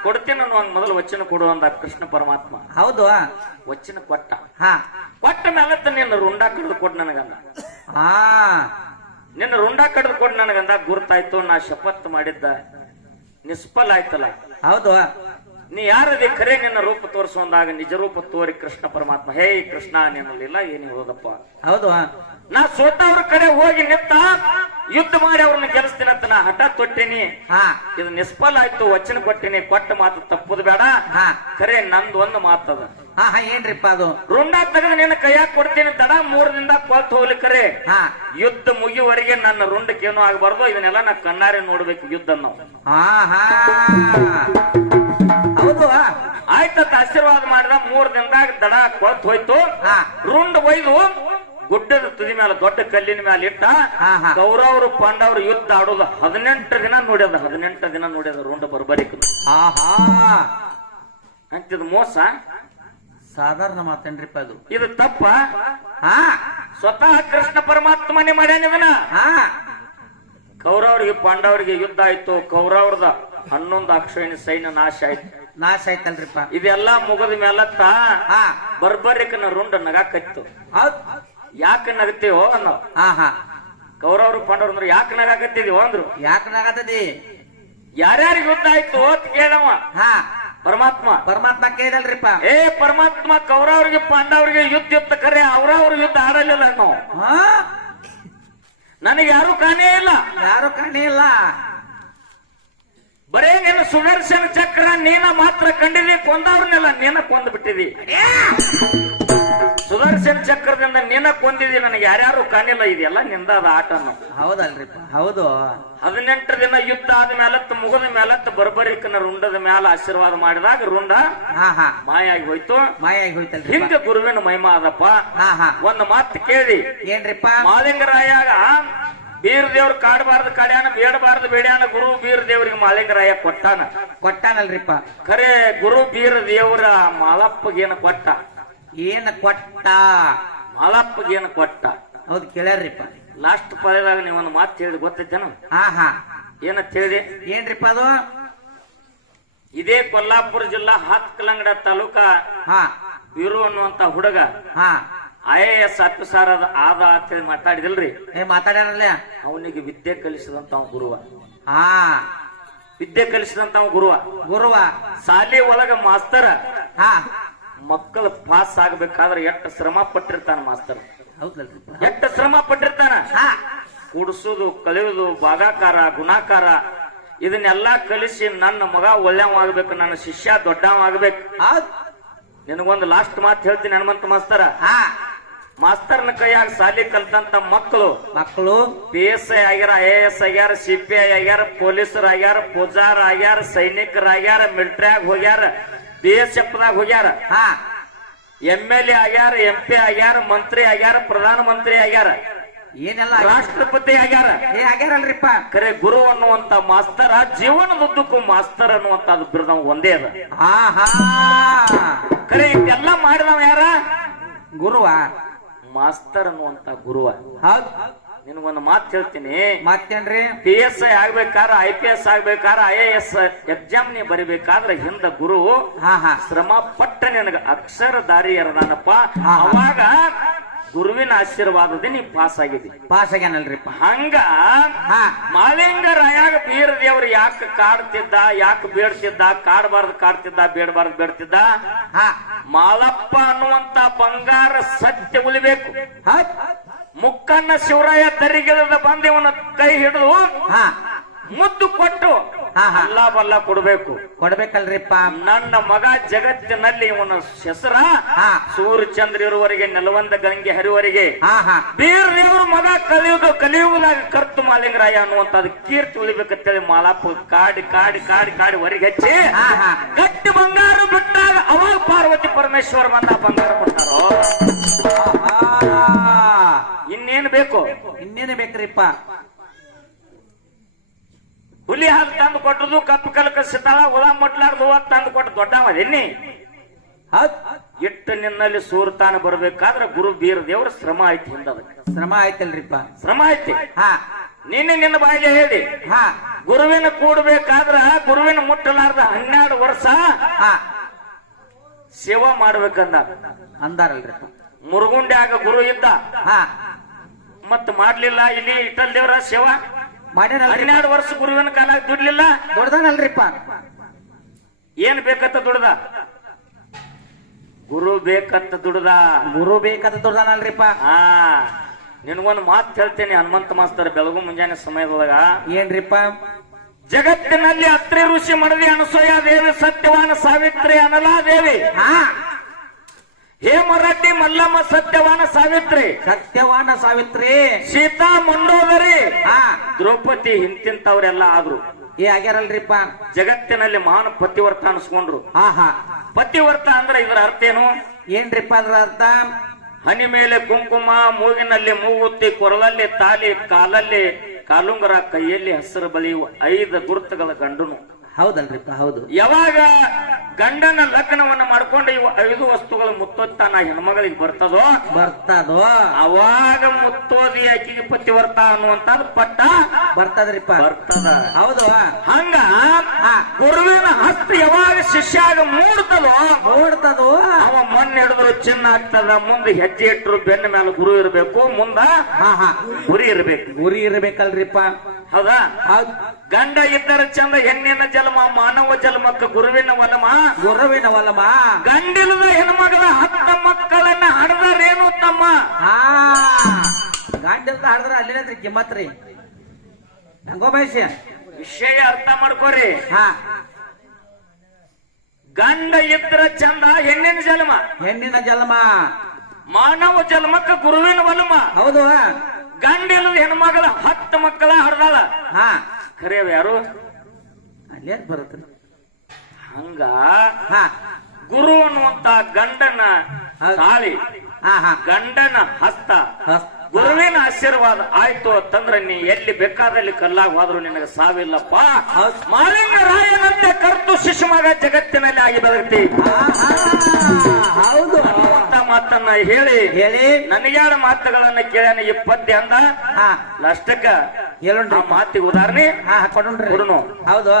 ಕೊಡ್ತೀನಿ ಅನ್ನೋ ಹಂಗ ಮೊದಲು ವಚನ ಕೊಡು ಅಂದ ಕೃಷ್ಣ ಪರಮಾತ್ಮ. ಹೌದು, ವಚನ ಕೊಟ್ಟ. ಕೊಟ್ಟ ಮೇಲತ್ತ ನಿನ್ನ ರುಂಡ ಕಡ್ದು ಕೊಡ್ ನನಗಂದ. ನಿನ್ನ ರುಂಡ ಕಡ್ದು ಕೊಡ್ ನನಗಂದ. ಗುರ್ತಾಯ್ತು, ನಾ ಶಪತ್ ಮಾಡಿದ್ದ ನಿಷ್ಫಲ ಆಯ್ತಲ್ಲ. ಹೌದು, ನೀ ಯಾರದಿ ಖರೆ ನಿನ್ನ ರೂಪ ತೋರಿಸುವಂದಾಗ ನಿಜ ರೂಪ ತೋರಿ ಕೃಷ್ಣ ಪರಮಾತ್ಮ ಹೇ ಕೃಷ್ಣ ನಿನ್ನಲ್ಲಿಲ್ಲ ಏನಿ ಹೋದಪ್ಪ. ಹೌದು, ನಾ ಸೋತವ್ರ ಕಡೆ ಹೋಗಿ ನಿಂತ ಯುದ್ಧ ಮಾಡಿ ಅವ್ರನ್ನ ಗೆಲ್ಲಿಸ್ತೀನಂತ ನಾ ಹಠ ತೊಟ್ಟಿನಿ. ಇದು ನಿಷ್ಫಲ ಆಯ್ತು, ವಚನ ಕೊಟ್ಟಿನಿ. ಕೊಟ್ಟ ಮಾತು ತಪ್ಪುದು ಬೇಡ. ಖರೆ ನಂದು ಒಂದು ಮಾತದ. ಏನ್ರಿಪ್ಪ ಅದು? ರುಂಡ ತೆಗೆದು ನಿನ್ನ ಕೈಯಾಗ ಕೊಡ್ತೀನಿ. ತಡ 3 ದಿನದಾಗ ಕೊಲ್ತು ಹೋಗ್ಲಿಕ್ಕರೆ ಯುದ್ಧ ಮುಗಿವರೆಗೆ ನನ್ನ ರುಂಡಕ್ಕೇನು ಆಗಬಾರ್ದು. ಇದನ್ನೆಲ್ಲ ನಾ ಕಣ್ಣಾರೆ ನೋಡ್ಬೇಕು ಯುದ್ಧ ನಾವು. ಹೌದು, ಆಯ್ತತ್ ಆಶೀರ್ವಾದ ಮಾಡಿದ. 3 ದಿನದಾಗ ದಡ ಕೊಲ್ತು ಹೋಯ್ತು. ರುಂಡ್ ಒಯ್ದು ಗುಡ್ಡದ ತುದಿ ಮೇಲೆ ದೊಡ್ಡ ಕಲ್ಲಿನ ಮೇಲೆ ಇಟ್ಟ. ಕೌರವರು ಪಾಂಡವರು ಯುದ್ಧ ಆಡೋದು 18 ದಿನ ನೋಡ್ಯದ. 18 ದಿನ ನೋಡ್ಯದ ರುಂಡ ಬರ್ಬರಿಕ ಅಂತಿದ್ ಮೋಸ. ಸಾಧಾರಣ ಮಾತೇನ್ರಿಪ್ಪ ಅದು? ಇದು ತಪ್ಪ. ಸ್ವತಃ ಕೃಷ್ಣ ಪರಮಾತ್ಮನೇ ಮಾಡ್ಯಾನ ಇದನ್ನ. ಕೌರವರಿಗೆ ಪಾಂಡವರಿಗೆ ಯುದ್ಧ ಆಯ್ತು. ಕೌರವ್ರದ 11 ಅಕ್ಷೋಹಿಣಿ ಸೈನ್ಯ ನಾಶ ಆಯ್ತಲ್ರಿಪ್ಪ. ಇದೆಲ್ಲ ಮುಗದ ಮೇಲತ್ತ ಬರ್ಬರಿಕನ ರುಂಡ ನಗಾಕತ್ತು. ಯಾಕೆ ನಗತ್ತೀವೋ ಅನ್ನೋ. ಕೌರವರು ಪಾಂಡವರು ಅಂದ್ರೆ ಯಾಕೆ ನಗಾಕತ್ತಿದೀವೋ ಅಂದ್ರು. ಯಾಕೆ ನಗಾತದಿ? ಯಾರ್ಯಾರಿಗೆ ಯುದ್ಧ ಆಯ್ತು ಅಂತ ಕೇಳವ ಪರಮಾತ್ಮ ಕೇಳಲ್ರಿಪ್ಪ. ಪರಮಾತ್ಮ ಕೌರವರಿಗೆ ಪಾಂಡವರಿಗೆ ಯುದ್ಧ ಇತ್ತ ಖರೆ ಅವ್ರವ್ರ ಯುದ್ಧ ಆಡಲಿಲ್ಲ ನಾವು. ನನಗೆ ಯಾರು ಕಾಣೇ ಇಲ್ಲ. ಬರೇ ನಿನ್ನ ಸುದರ್ಶನ ಚಕ್ರ ನೀನ ಮಾತ್ರ ಕಂಡಿದಿ. ಕೊಂದವ್ರನ್ನೆಲ್ಲ ನೀನ ಕೊಂದು ಬಿಟ್ಟಿದಿ. ಸುದರ್ಶನ ಚಕ್ರದಿಂದ ನೀನ ಕೊಂದಿದಿ. ನನಗೆ ಯಾರ್ಯಾರು ಕಾಣಿಲ್ಲ. ಇದೆಲ್ಲ ನಿಂದಾದ ಆಟನು. ಹೌದಲ್ರಿಪ್ಪ? ಹೌದು. 18 ದಿನ ಯುದ್ಧ ಆದ ಮೇಲತ್ತ ಮುಗದ ಮೇಲತ್ತ ಬರ್ಬರಿಕನ ರುಂಡದ ಮೇಲೆ ಆಶೀರ್ವಾದ ಮಾಡಿದಾಗ ರುಂಡ ಮಾಯಾಗಿ ಹೋಯ್ತು. ಹಿಂಗ ಗುರುವಿನ ಮಹಿಮಾ ಅದಪ್ಪ. ಒಂದು ಮಾತು ಕೇಳಿ ಏನ್ರಿಪ್ಪ? ಮಾಲಿಂಗರಾಯಾಗ ಬೀರ್ ದೇವ್ರ ಕಾಡಬಾರ್ದು ಕಡ್ಯಾನ, ಬೇಡಬಾರ್ದು ಬೇಡ್ಯಾನ. ಗುರು ಬೀರ್ ದೇವ್ರಿಗೆ ಮಾಲಿಂಗರಾಯ ಕೊಟ್ಟಾನಲ್ರಿಪ್ಪ. ಖರೆ ಗುರು ಬೀರ್ ದೇವ್ರ ಮಾಲಪ್ಪಗೇನ ಕೊಟ್ಟ. ಮಾಲಪ್ಪಗೇನ ಕೊಟ್ಟ? ಹೌದು, ಕೇಳ್ಯಾರ್ರಿಪ್ಪ. ಲಾಸ್ಟ್ ಪದದಾಗ ನೀವೊಂದು ಮಾತು ಹೇಳಿ ಗೊತ್ತೈತೇನು? ಏನಂತ ಹೇಳಿ? ಏನ್ರಿಪ್ಪ ಅದು? ಇದೇ ಕೊಲ್ಲಾಪುರ ಜಿಲ್ಲಾ ಹಾತ್ಕಲಂಗಡ ತಾಲೂಕ ಬೀರು ಅನ್ನುವಂತ ಹುಡುಗ IAS ಆಫೀಸರ್ ಆದ ಅಂತ ಹೇಳಿ ಮಾತಾಡಿದಿಲ್ರಿ? ಮಾತಾಡ್ಯಾರಲ್ಲ. ಅವನಿಗೆ ವಿದ್ಯೆ ಕಲಿಸಿದಂತ ಗುರುವ. ವಿದ್ಯೆ ಕಲಿಸಿದಂತ ಗುರುವ. ಶಾಲೆ ಒಳಗ ಮಾಸ್ತರ ಮಕ್ಕಳು ಪಾಸ್ ಆಗ್ಬೇಕಾದ್ರೆ ಎಷ್ಟು ಶ್ರಮ ಪಟ್ಟಿರ್ತಾನ ಮಾಸ್ತರ್. ಎಷ್ಟು ಶ್ರಮ ಪಟ್ಟಿರ್ತಾನ. ಕೂಡಿಸೋದು, ಕಲಿಯೋದು, ಭಾಗಾಕಾರ, ಗುಣಾಕಾರ ಇದನ್ನೆಲ್ಲಾ ಕಲಿಸಿ ನನ್ನ ಮಗ ಒಳ್ಳೆಯವಾಗ್ಬೇಕು, ನನ್ನ ಶಿಷ್ಯ ದೊಡ್ಡವಾಗ್ಬೇಕು. ನಿನಗೊಂದು ಲಾಸ್ಟ್ ಮಾತು ಹೇಳ್ತೀನಿ ಹನುಮಂತ ಮಾಸ್ತರ್ನ ಕೈಯಾಗ ಶಾಲಿ ಕಲ್ತಂತ ಮಕ್ಕಳು PSI ಆಗ್ಯಾರ, IAS ಆಗ್ಯಾರ, CPI ಆಗ್ಯಾರ, ಪೊಲೀಸರು ಆಗ್ಯಾರ, ಪೂಜಾರ ಆಗ್ಯಾರ, ಸೈನಿಕರಾಗ್ಯಾರ, ಮಿಲಿಟರಿಯಾಗ ಹೋಗ್ಯಾರ, BSF ದಾಗ ಹೋಗ್ಯಾರ, MLA ಆಗ್ಯಾರ, MP ಆಗ್ಯಾರ, ಮಂತ್ರಿ ಆಗ್ಯಾರ, ಪ್ರಧಾನ ಮಂತ್ರಿ ಆಗ್ಯಾರ, ಏನೆಲ್ಲ ರಾಷ್ಟ್ರಪತಿ ಆಗ್ಯಾರಲ್ರಿಪ್ಪ. ಖರೆ ಗುರು ಅನ್ನುವಂತ ಮಾಸ್ತರ ಜೀವನದುದ್ದಕ್ಕೂ ಮಾಸ್ತರ್ ಅನ್ನುವಂತ ಬಿರುದ ಒಂದೇ ಅದ. ಖರೆ ಇದೆಲ್ಲ ಮಾಡಿದವ ಯಾರ? ಗುರುವ. ಮಾಸ್ತರ್ ಅನ್ನುವಂತ ಗುರುವ. ನಿನಗೊಂದು ಮಾತು ಹೇಳ್ತೀನಿ. ಮತ್ತೇನ್ರಿ? PSI ಆಗ್ಬೇಕಾರ, IPS ಆಗ್ಬೇಕಾರ, IAS ಎಕ್ಸಾಮ್ ನೀ ಬರಿಬೇಕಾದ್ರೆ ಹಿಂದ ಗುರು ಶ್ರಮ ಪಟ್ಟ ನಿನಗ ಅಕ್ಷರ ದಾರಿ ಎರದಾನಪ್ಪ. ಅವಾಗ ಗುರುವಿನ ಆಶೀರ್ವಾದದ ನೀ ಪಾಸ್ ಆಗ್ಯಾನಲ್ರಿಪ್ಪ. ಹಂಗ ಮಾಲಿಂಗರಾಯಾಗ ಬೀರ ದೇವ್ರು ಯಾಕೆ ಕಾಡ್ತಿದ್ದ, ಯಾಕೆ ಬೇಡ್ತಿದ್ದ? ಕಾಡ್ತಿದ್ದ, ಬೇಡಬಾರ್ದು. ಮಾಲಪ್ಪ ಅನ್ನುವಂತ ಬಂಗಾರ ಸತ್ಯ ಉಳಿಬೇಕು. ಮುಕ್ಕನ್ನ ಶಿವರಾಯ ದರಿಗಿಳಿದ ಬಂದೇವನ ಕೈ ಹಿಡಿದು ಮುದ್ದು ಕೊಟ್ಟು ಹಾ, ಹಾ. ಅಲ್ಲ ಬಲ್ಲ ಕೊಡ್ಬೇಕು. ಕೊಡ್ಬೇಕಲ್ರಿಪ್ಪ. ನನ್ನ ಮಗ ಜಗತ್ತಿನಲ್ಲಿ ಇವನ ಹೆಸರ ಹಾ. ಸೂರ್ಯ ಚಂದ್ರ ಇರುವವರೆಗೆ ನೆಲವಂದ ಗಂಗೆ ಹರಿವರೆಗೆ ಹಾ ಹಾ ಬೀರ್ ದೇವ್ರ ಮಗ ಕಲಿಯುಗದಾಗ ಕರ್ತು ಮಾಲಿಂಗರಾಯ ಅನ್ನುವಂಥದ್ದು ಕೀರ್ತಿ ಉಳಿಬೇಕಂತೇಳಿ ಮಾಲಾಪ ಕಾಡಿ ಕಾಡಿ ಕಾಡಿ ಕಾಡಿ ಹೊರಗೆ ಹಚ್ಚಿ ಹಾ, ಹಾ. ಗಟ್ಟಿ ಬಂಗಾರ ಬಿಟ್ಟಾಗ ಅವಾಗ ಪಾರ್ವತಿ ಪರಮೇಶ್ವರ ಬಂದ ಬಂಗಾರ ಕೊಡ್ತಾರೋ. ಇನ್ನೇನು ಬೇಕು? ಇನ್ನೇನು ಬೇಕ್ರಿಪ್ಪ? ಹುಲಿ ಹಾಲು ತಂದು ಕೊಟ್ಟದು ಕಪ್ಪು ಕಲಕ ಸಿತಾಳ ಹುಳ ಮುಟ್ಲಾರ್ದು ತಂದು ಕೊಟ್ಟು ದೊಡ್ಡವದೆನ್ನಿ. ಹೌದ್. ಇಟ್ಟು ನಿನ್ನಲ್ಲಿ ಸೂರ್ತಾನ ಬರ್ಬೇಕಾದ್ರೆ ಗುರು ಬೀರ ದೇವ್ರ ಶ್ರಮ ಐತಿ ಹಿಂದದ ಶ್ರಮ ಆಯ್ತಲ್ರಿಪ್ಪ. ಶ್ರಮ ಐತಿ. ಹಾ ನಿನ್ನ ಬಾಯಿಗೆ ಹೇಳಿ ಹಾ ಗುರುವಿನ ಕೂಡ್ಬೇಕಾದ್ರ ಗುರುವಿನ ಮುಟ್ಟಲಾರ್ದ 12 ವರ್ಷ ಹಾ ಸೇವಾ ಮಾಡ್ಬೇಕಂದ ಅಂದಾರಲ್ರಿಪ್ಪ. ಮುರುಗುಂಡ್ಯಾಗ ಗುರು ಇದ್ದ, ಹಾ ಮತ್ ಮಾಡ್ಲಿಲ್ಲ. ಇಲ್ಲಿ ಇಟ್ಟಲ್ ದೇವ್ರ ಸೇವಾ ಮಾಡ್ಯಾನಲ್ರಿ. 12 ವರ್ಷ ಗುರುವಿನ ಕಾಲಾಗ ದುಡ್ಲಿಲ್ಲ. ದೊಡ್ಡದಾನಲ್ರಿಪ್ಪ. ಏನ್ ಬೇಕಂತ ದುಡ್ದ? ಗುರು ಬೇಕಂತ ದುಡ್ದ. ಗುರು ಬೇಕಾದ ದೊಡ್ಡದಾನಲ್ರಿಪ್ಪ. ಹಾ ನಿನ್ಗೊಂದು ಮಾತು ಹೇಳ್ತೇನೆ ಹನುಮಂತ ಮಾಸ್ತರ್ ಬೆಳಗು ಮುಂಜಾನೆ ಸಮಯದೊಳಗ. ಏನ್ರಿಪ್ಪ? ಜಗತ್ತಿನಲ್ಲಿ ಅತ್ರಿ ಋಷಿ ಮಡದಿ ಅನಸೂಯ ದೇವಿ, ಸತ್ಯವಾನ ಸಾವಿತ್ರಿ ಅನಲಾದೇವಿ, ಹಾ ಹೇಮರೆಡ್ಡಿ ಮಲ್ಲಮ್ಮ ಸತ್ಯವಾನ ಸಾವಿತ್ರಿ, ಸತ್ಯವಾನ ಸಾವಿತ್ರಿ, ಸೀತಾ ಮಂಡೋದರಿ, ಹಾ ದ್ರೌಪದಿ ಹಿಂತಿಂತವ್ರೆಲ್ಲ ಆದ್ರು. ಆಗ್ಯಾರಲ್ರಿಪ್ಪ. ಜಗತ್ತಿನಲ್ಲಿ ಮಹಾನ್ ಪತಿವರ್ತ ಅನ್ಸ್ಕೊಂಡ್ರು. ಹಾ ಹಾ ಪತಿವರ್ತ ಅಂದ್ರೆ ಇದರ ಅರ್ಥ ಏನು? ಏನ್ರಿಪ್ಪ ಅದ್ರ ಅರ್ಥ? ಹನಿ ಮೇಲೆ ಕುಂಕುಮ, ಮೂಗಿನಲ್ಲಿ ಮೂಗುತ್ತಿ, ಕೊರಳಲ್ಲಿ ತಾಲಿ, ಕಾಲಲ್ಲಿ ಕಾಲುಂಗರ, ಕೈಯಲ್ಲಿ ಹಸಿರು ಬಳಿಯುವ 5 ಗುರುತುಗಳ ಗಂಡನು. ಹೌದಲ್ರಿಪ್ಪ. ಹೌದು. ಯಾವಾಗ ಗಂಡನ ಲಗ್ನವನ್ನ ಮಾಡ್ಕೊಂಡು ಇವು 5 ವಸ್ತುಗಳು ಮುತ್ತೊತ್ತಾನ ಹೆಣ್ಮಗಳಿಗೆ ಬರ್ತದೋ ಅವಾಗ ಮುತ್ತೋದಿ ಆಕಿಗೆ ಪತಿವರ್ತ ಅನ್ನುವಂಥದ್ದು ಪಟ್ಟ ಬರ್ತದ್ರಿಪ್ಪ. ಬರ್ತದ. ಹೌದು. ಹಂಗ ಗುರುವಿನ ಹಸ್ತ ಯಾವಾಗ ಶಿಷ್ಯಾಗ ಮೂಡ್ತದೋ ಅವ ಮಣ್ಣು ಹಿಡಿದ್ರು ಚಿನ್ನ ಆಗ್ತದ. ಮುಂದೆ ಹೆಜ್ಜೆ ಇಟ್ಟರು ಬೆನ್ನ ಮೇಲೆ ಗುರು ಇರಬೇಕು, ಮುಂದ ಗುರಿ ಇರಬೇಕು. ಗುರಿ ಇರ್ಬೇಕಲ್ರಿಪ್ಪ. ಹೌದಾ? ಹೌದ್. ಗಂಡ ಇದ್ದರ ಚಂದ ಹೆಣ್ಣಿನ ಜನ್ಮ, ಮಾನವ ಜನ್ಮಕ್ಕ ಗುರುವಿನ ವಲಮ. ಗುರುವಿನ ವಲಮ. ಗಂಡಿಲ್ಲದ ಹೆಣ್ಮಗಳ 10 ಮಕ್ಕಳನ್ನ ಹಡದಾರೇನು ತಮ್ಮ? ಹಾ ಗಂಡಿಲ್ದ ಹಾಡಿದ್ರ ಅಲ್ಲಿನ ಕಿಮ್ಮತ್ರಿ. ಹಂಗೋ ಮಹೇಶ ವಿಷಯ ಅರ್ಥ ಮಾಡ್ಕೋರಿ. ಹಾ ಗಂಡ ಇದ್ರ ಚಂದ ಹೆಣ್ಣಿನ ಜನ್ಮ, ಹೆಣ್ಣಿನ ಜನ್ಮ, ಮಾನವ ಜನ್ಮಕ್ಕ ಗುರುವಿನ ವಲಮ. ಹೌದು. ಗಂಡಿಲ್ಲದ ಹೆಣ್ಮಗಳ 10 ಮಕ್ಕಳ ಹಡ್ದಾಳ. ಹಾ ಖರೇವ ಯಾರು? ಅಲ್ಲೇ ಬರುತ್ತೆ. ಹಂಗ ಹಾ ಗುರು ಅನ್ನುವಂತ ಗಂಡನ ತಾಳಿ, ಹಾ ಹಾ ಗಂಡನ ಹಸ್ತ, ಗುರುವಿನ ಆಶೀರ್ವಾದ ಆಯ್ತು ಅಂತಂದ್ರೆ ನೀ ಎಲ್ಲಿ ಬೇಕಾದಲ್ಲಿ ಕಲ್ಲಾಗ ಹೋದ್ರು ನಿನಗೆ ಸಾವಿಲ್ಲಪ್ಪ. ಮಾಲಿಂಗರಾಯನಂತೆ ಕರ್ತು ಶಿಶುಮಗ ಜಗತ್ತಿನಲ್ಲಿ ಆಗಿ ಬದುಕ್ತಿ. ಹೌದು ಅಂತ ಮಾತನ್ನ ಹೇಳಿ ನನಗ್ಯಾರ ಮಾತುಗಳನ್ನ ಕೇಳ್ಯಾನ ಈ ಪದ್ಯ ಅಂದ. ಅಷ್ಟಕ್ಕ ಹೇಳೋಣ ಮಾತಿಗೆ ಉದಾಹರಣೆ ಕೊಡೋಣ್ರಿ. ಕೊಡೋಣ. ಹೌದು.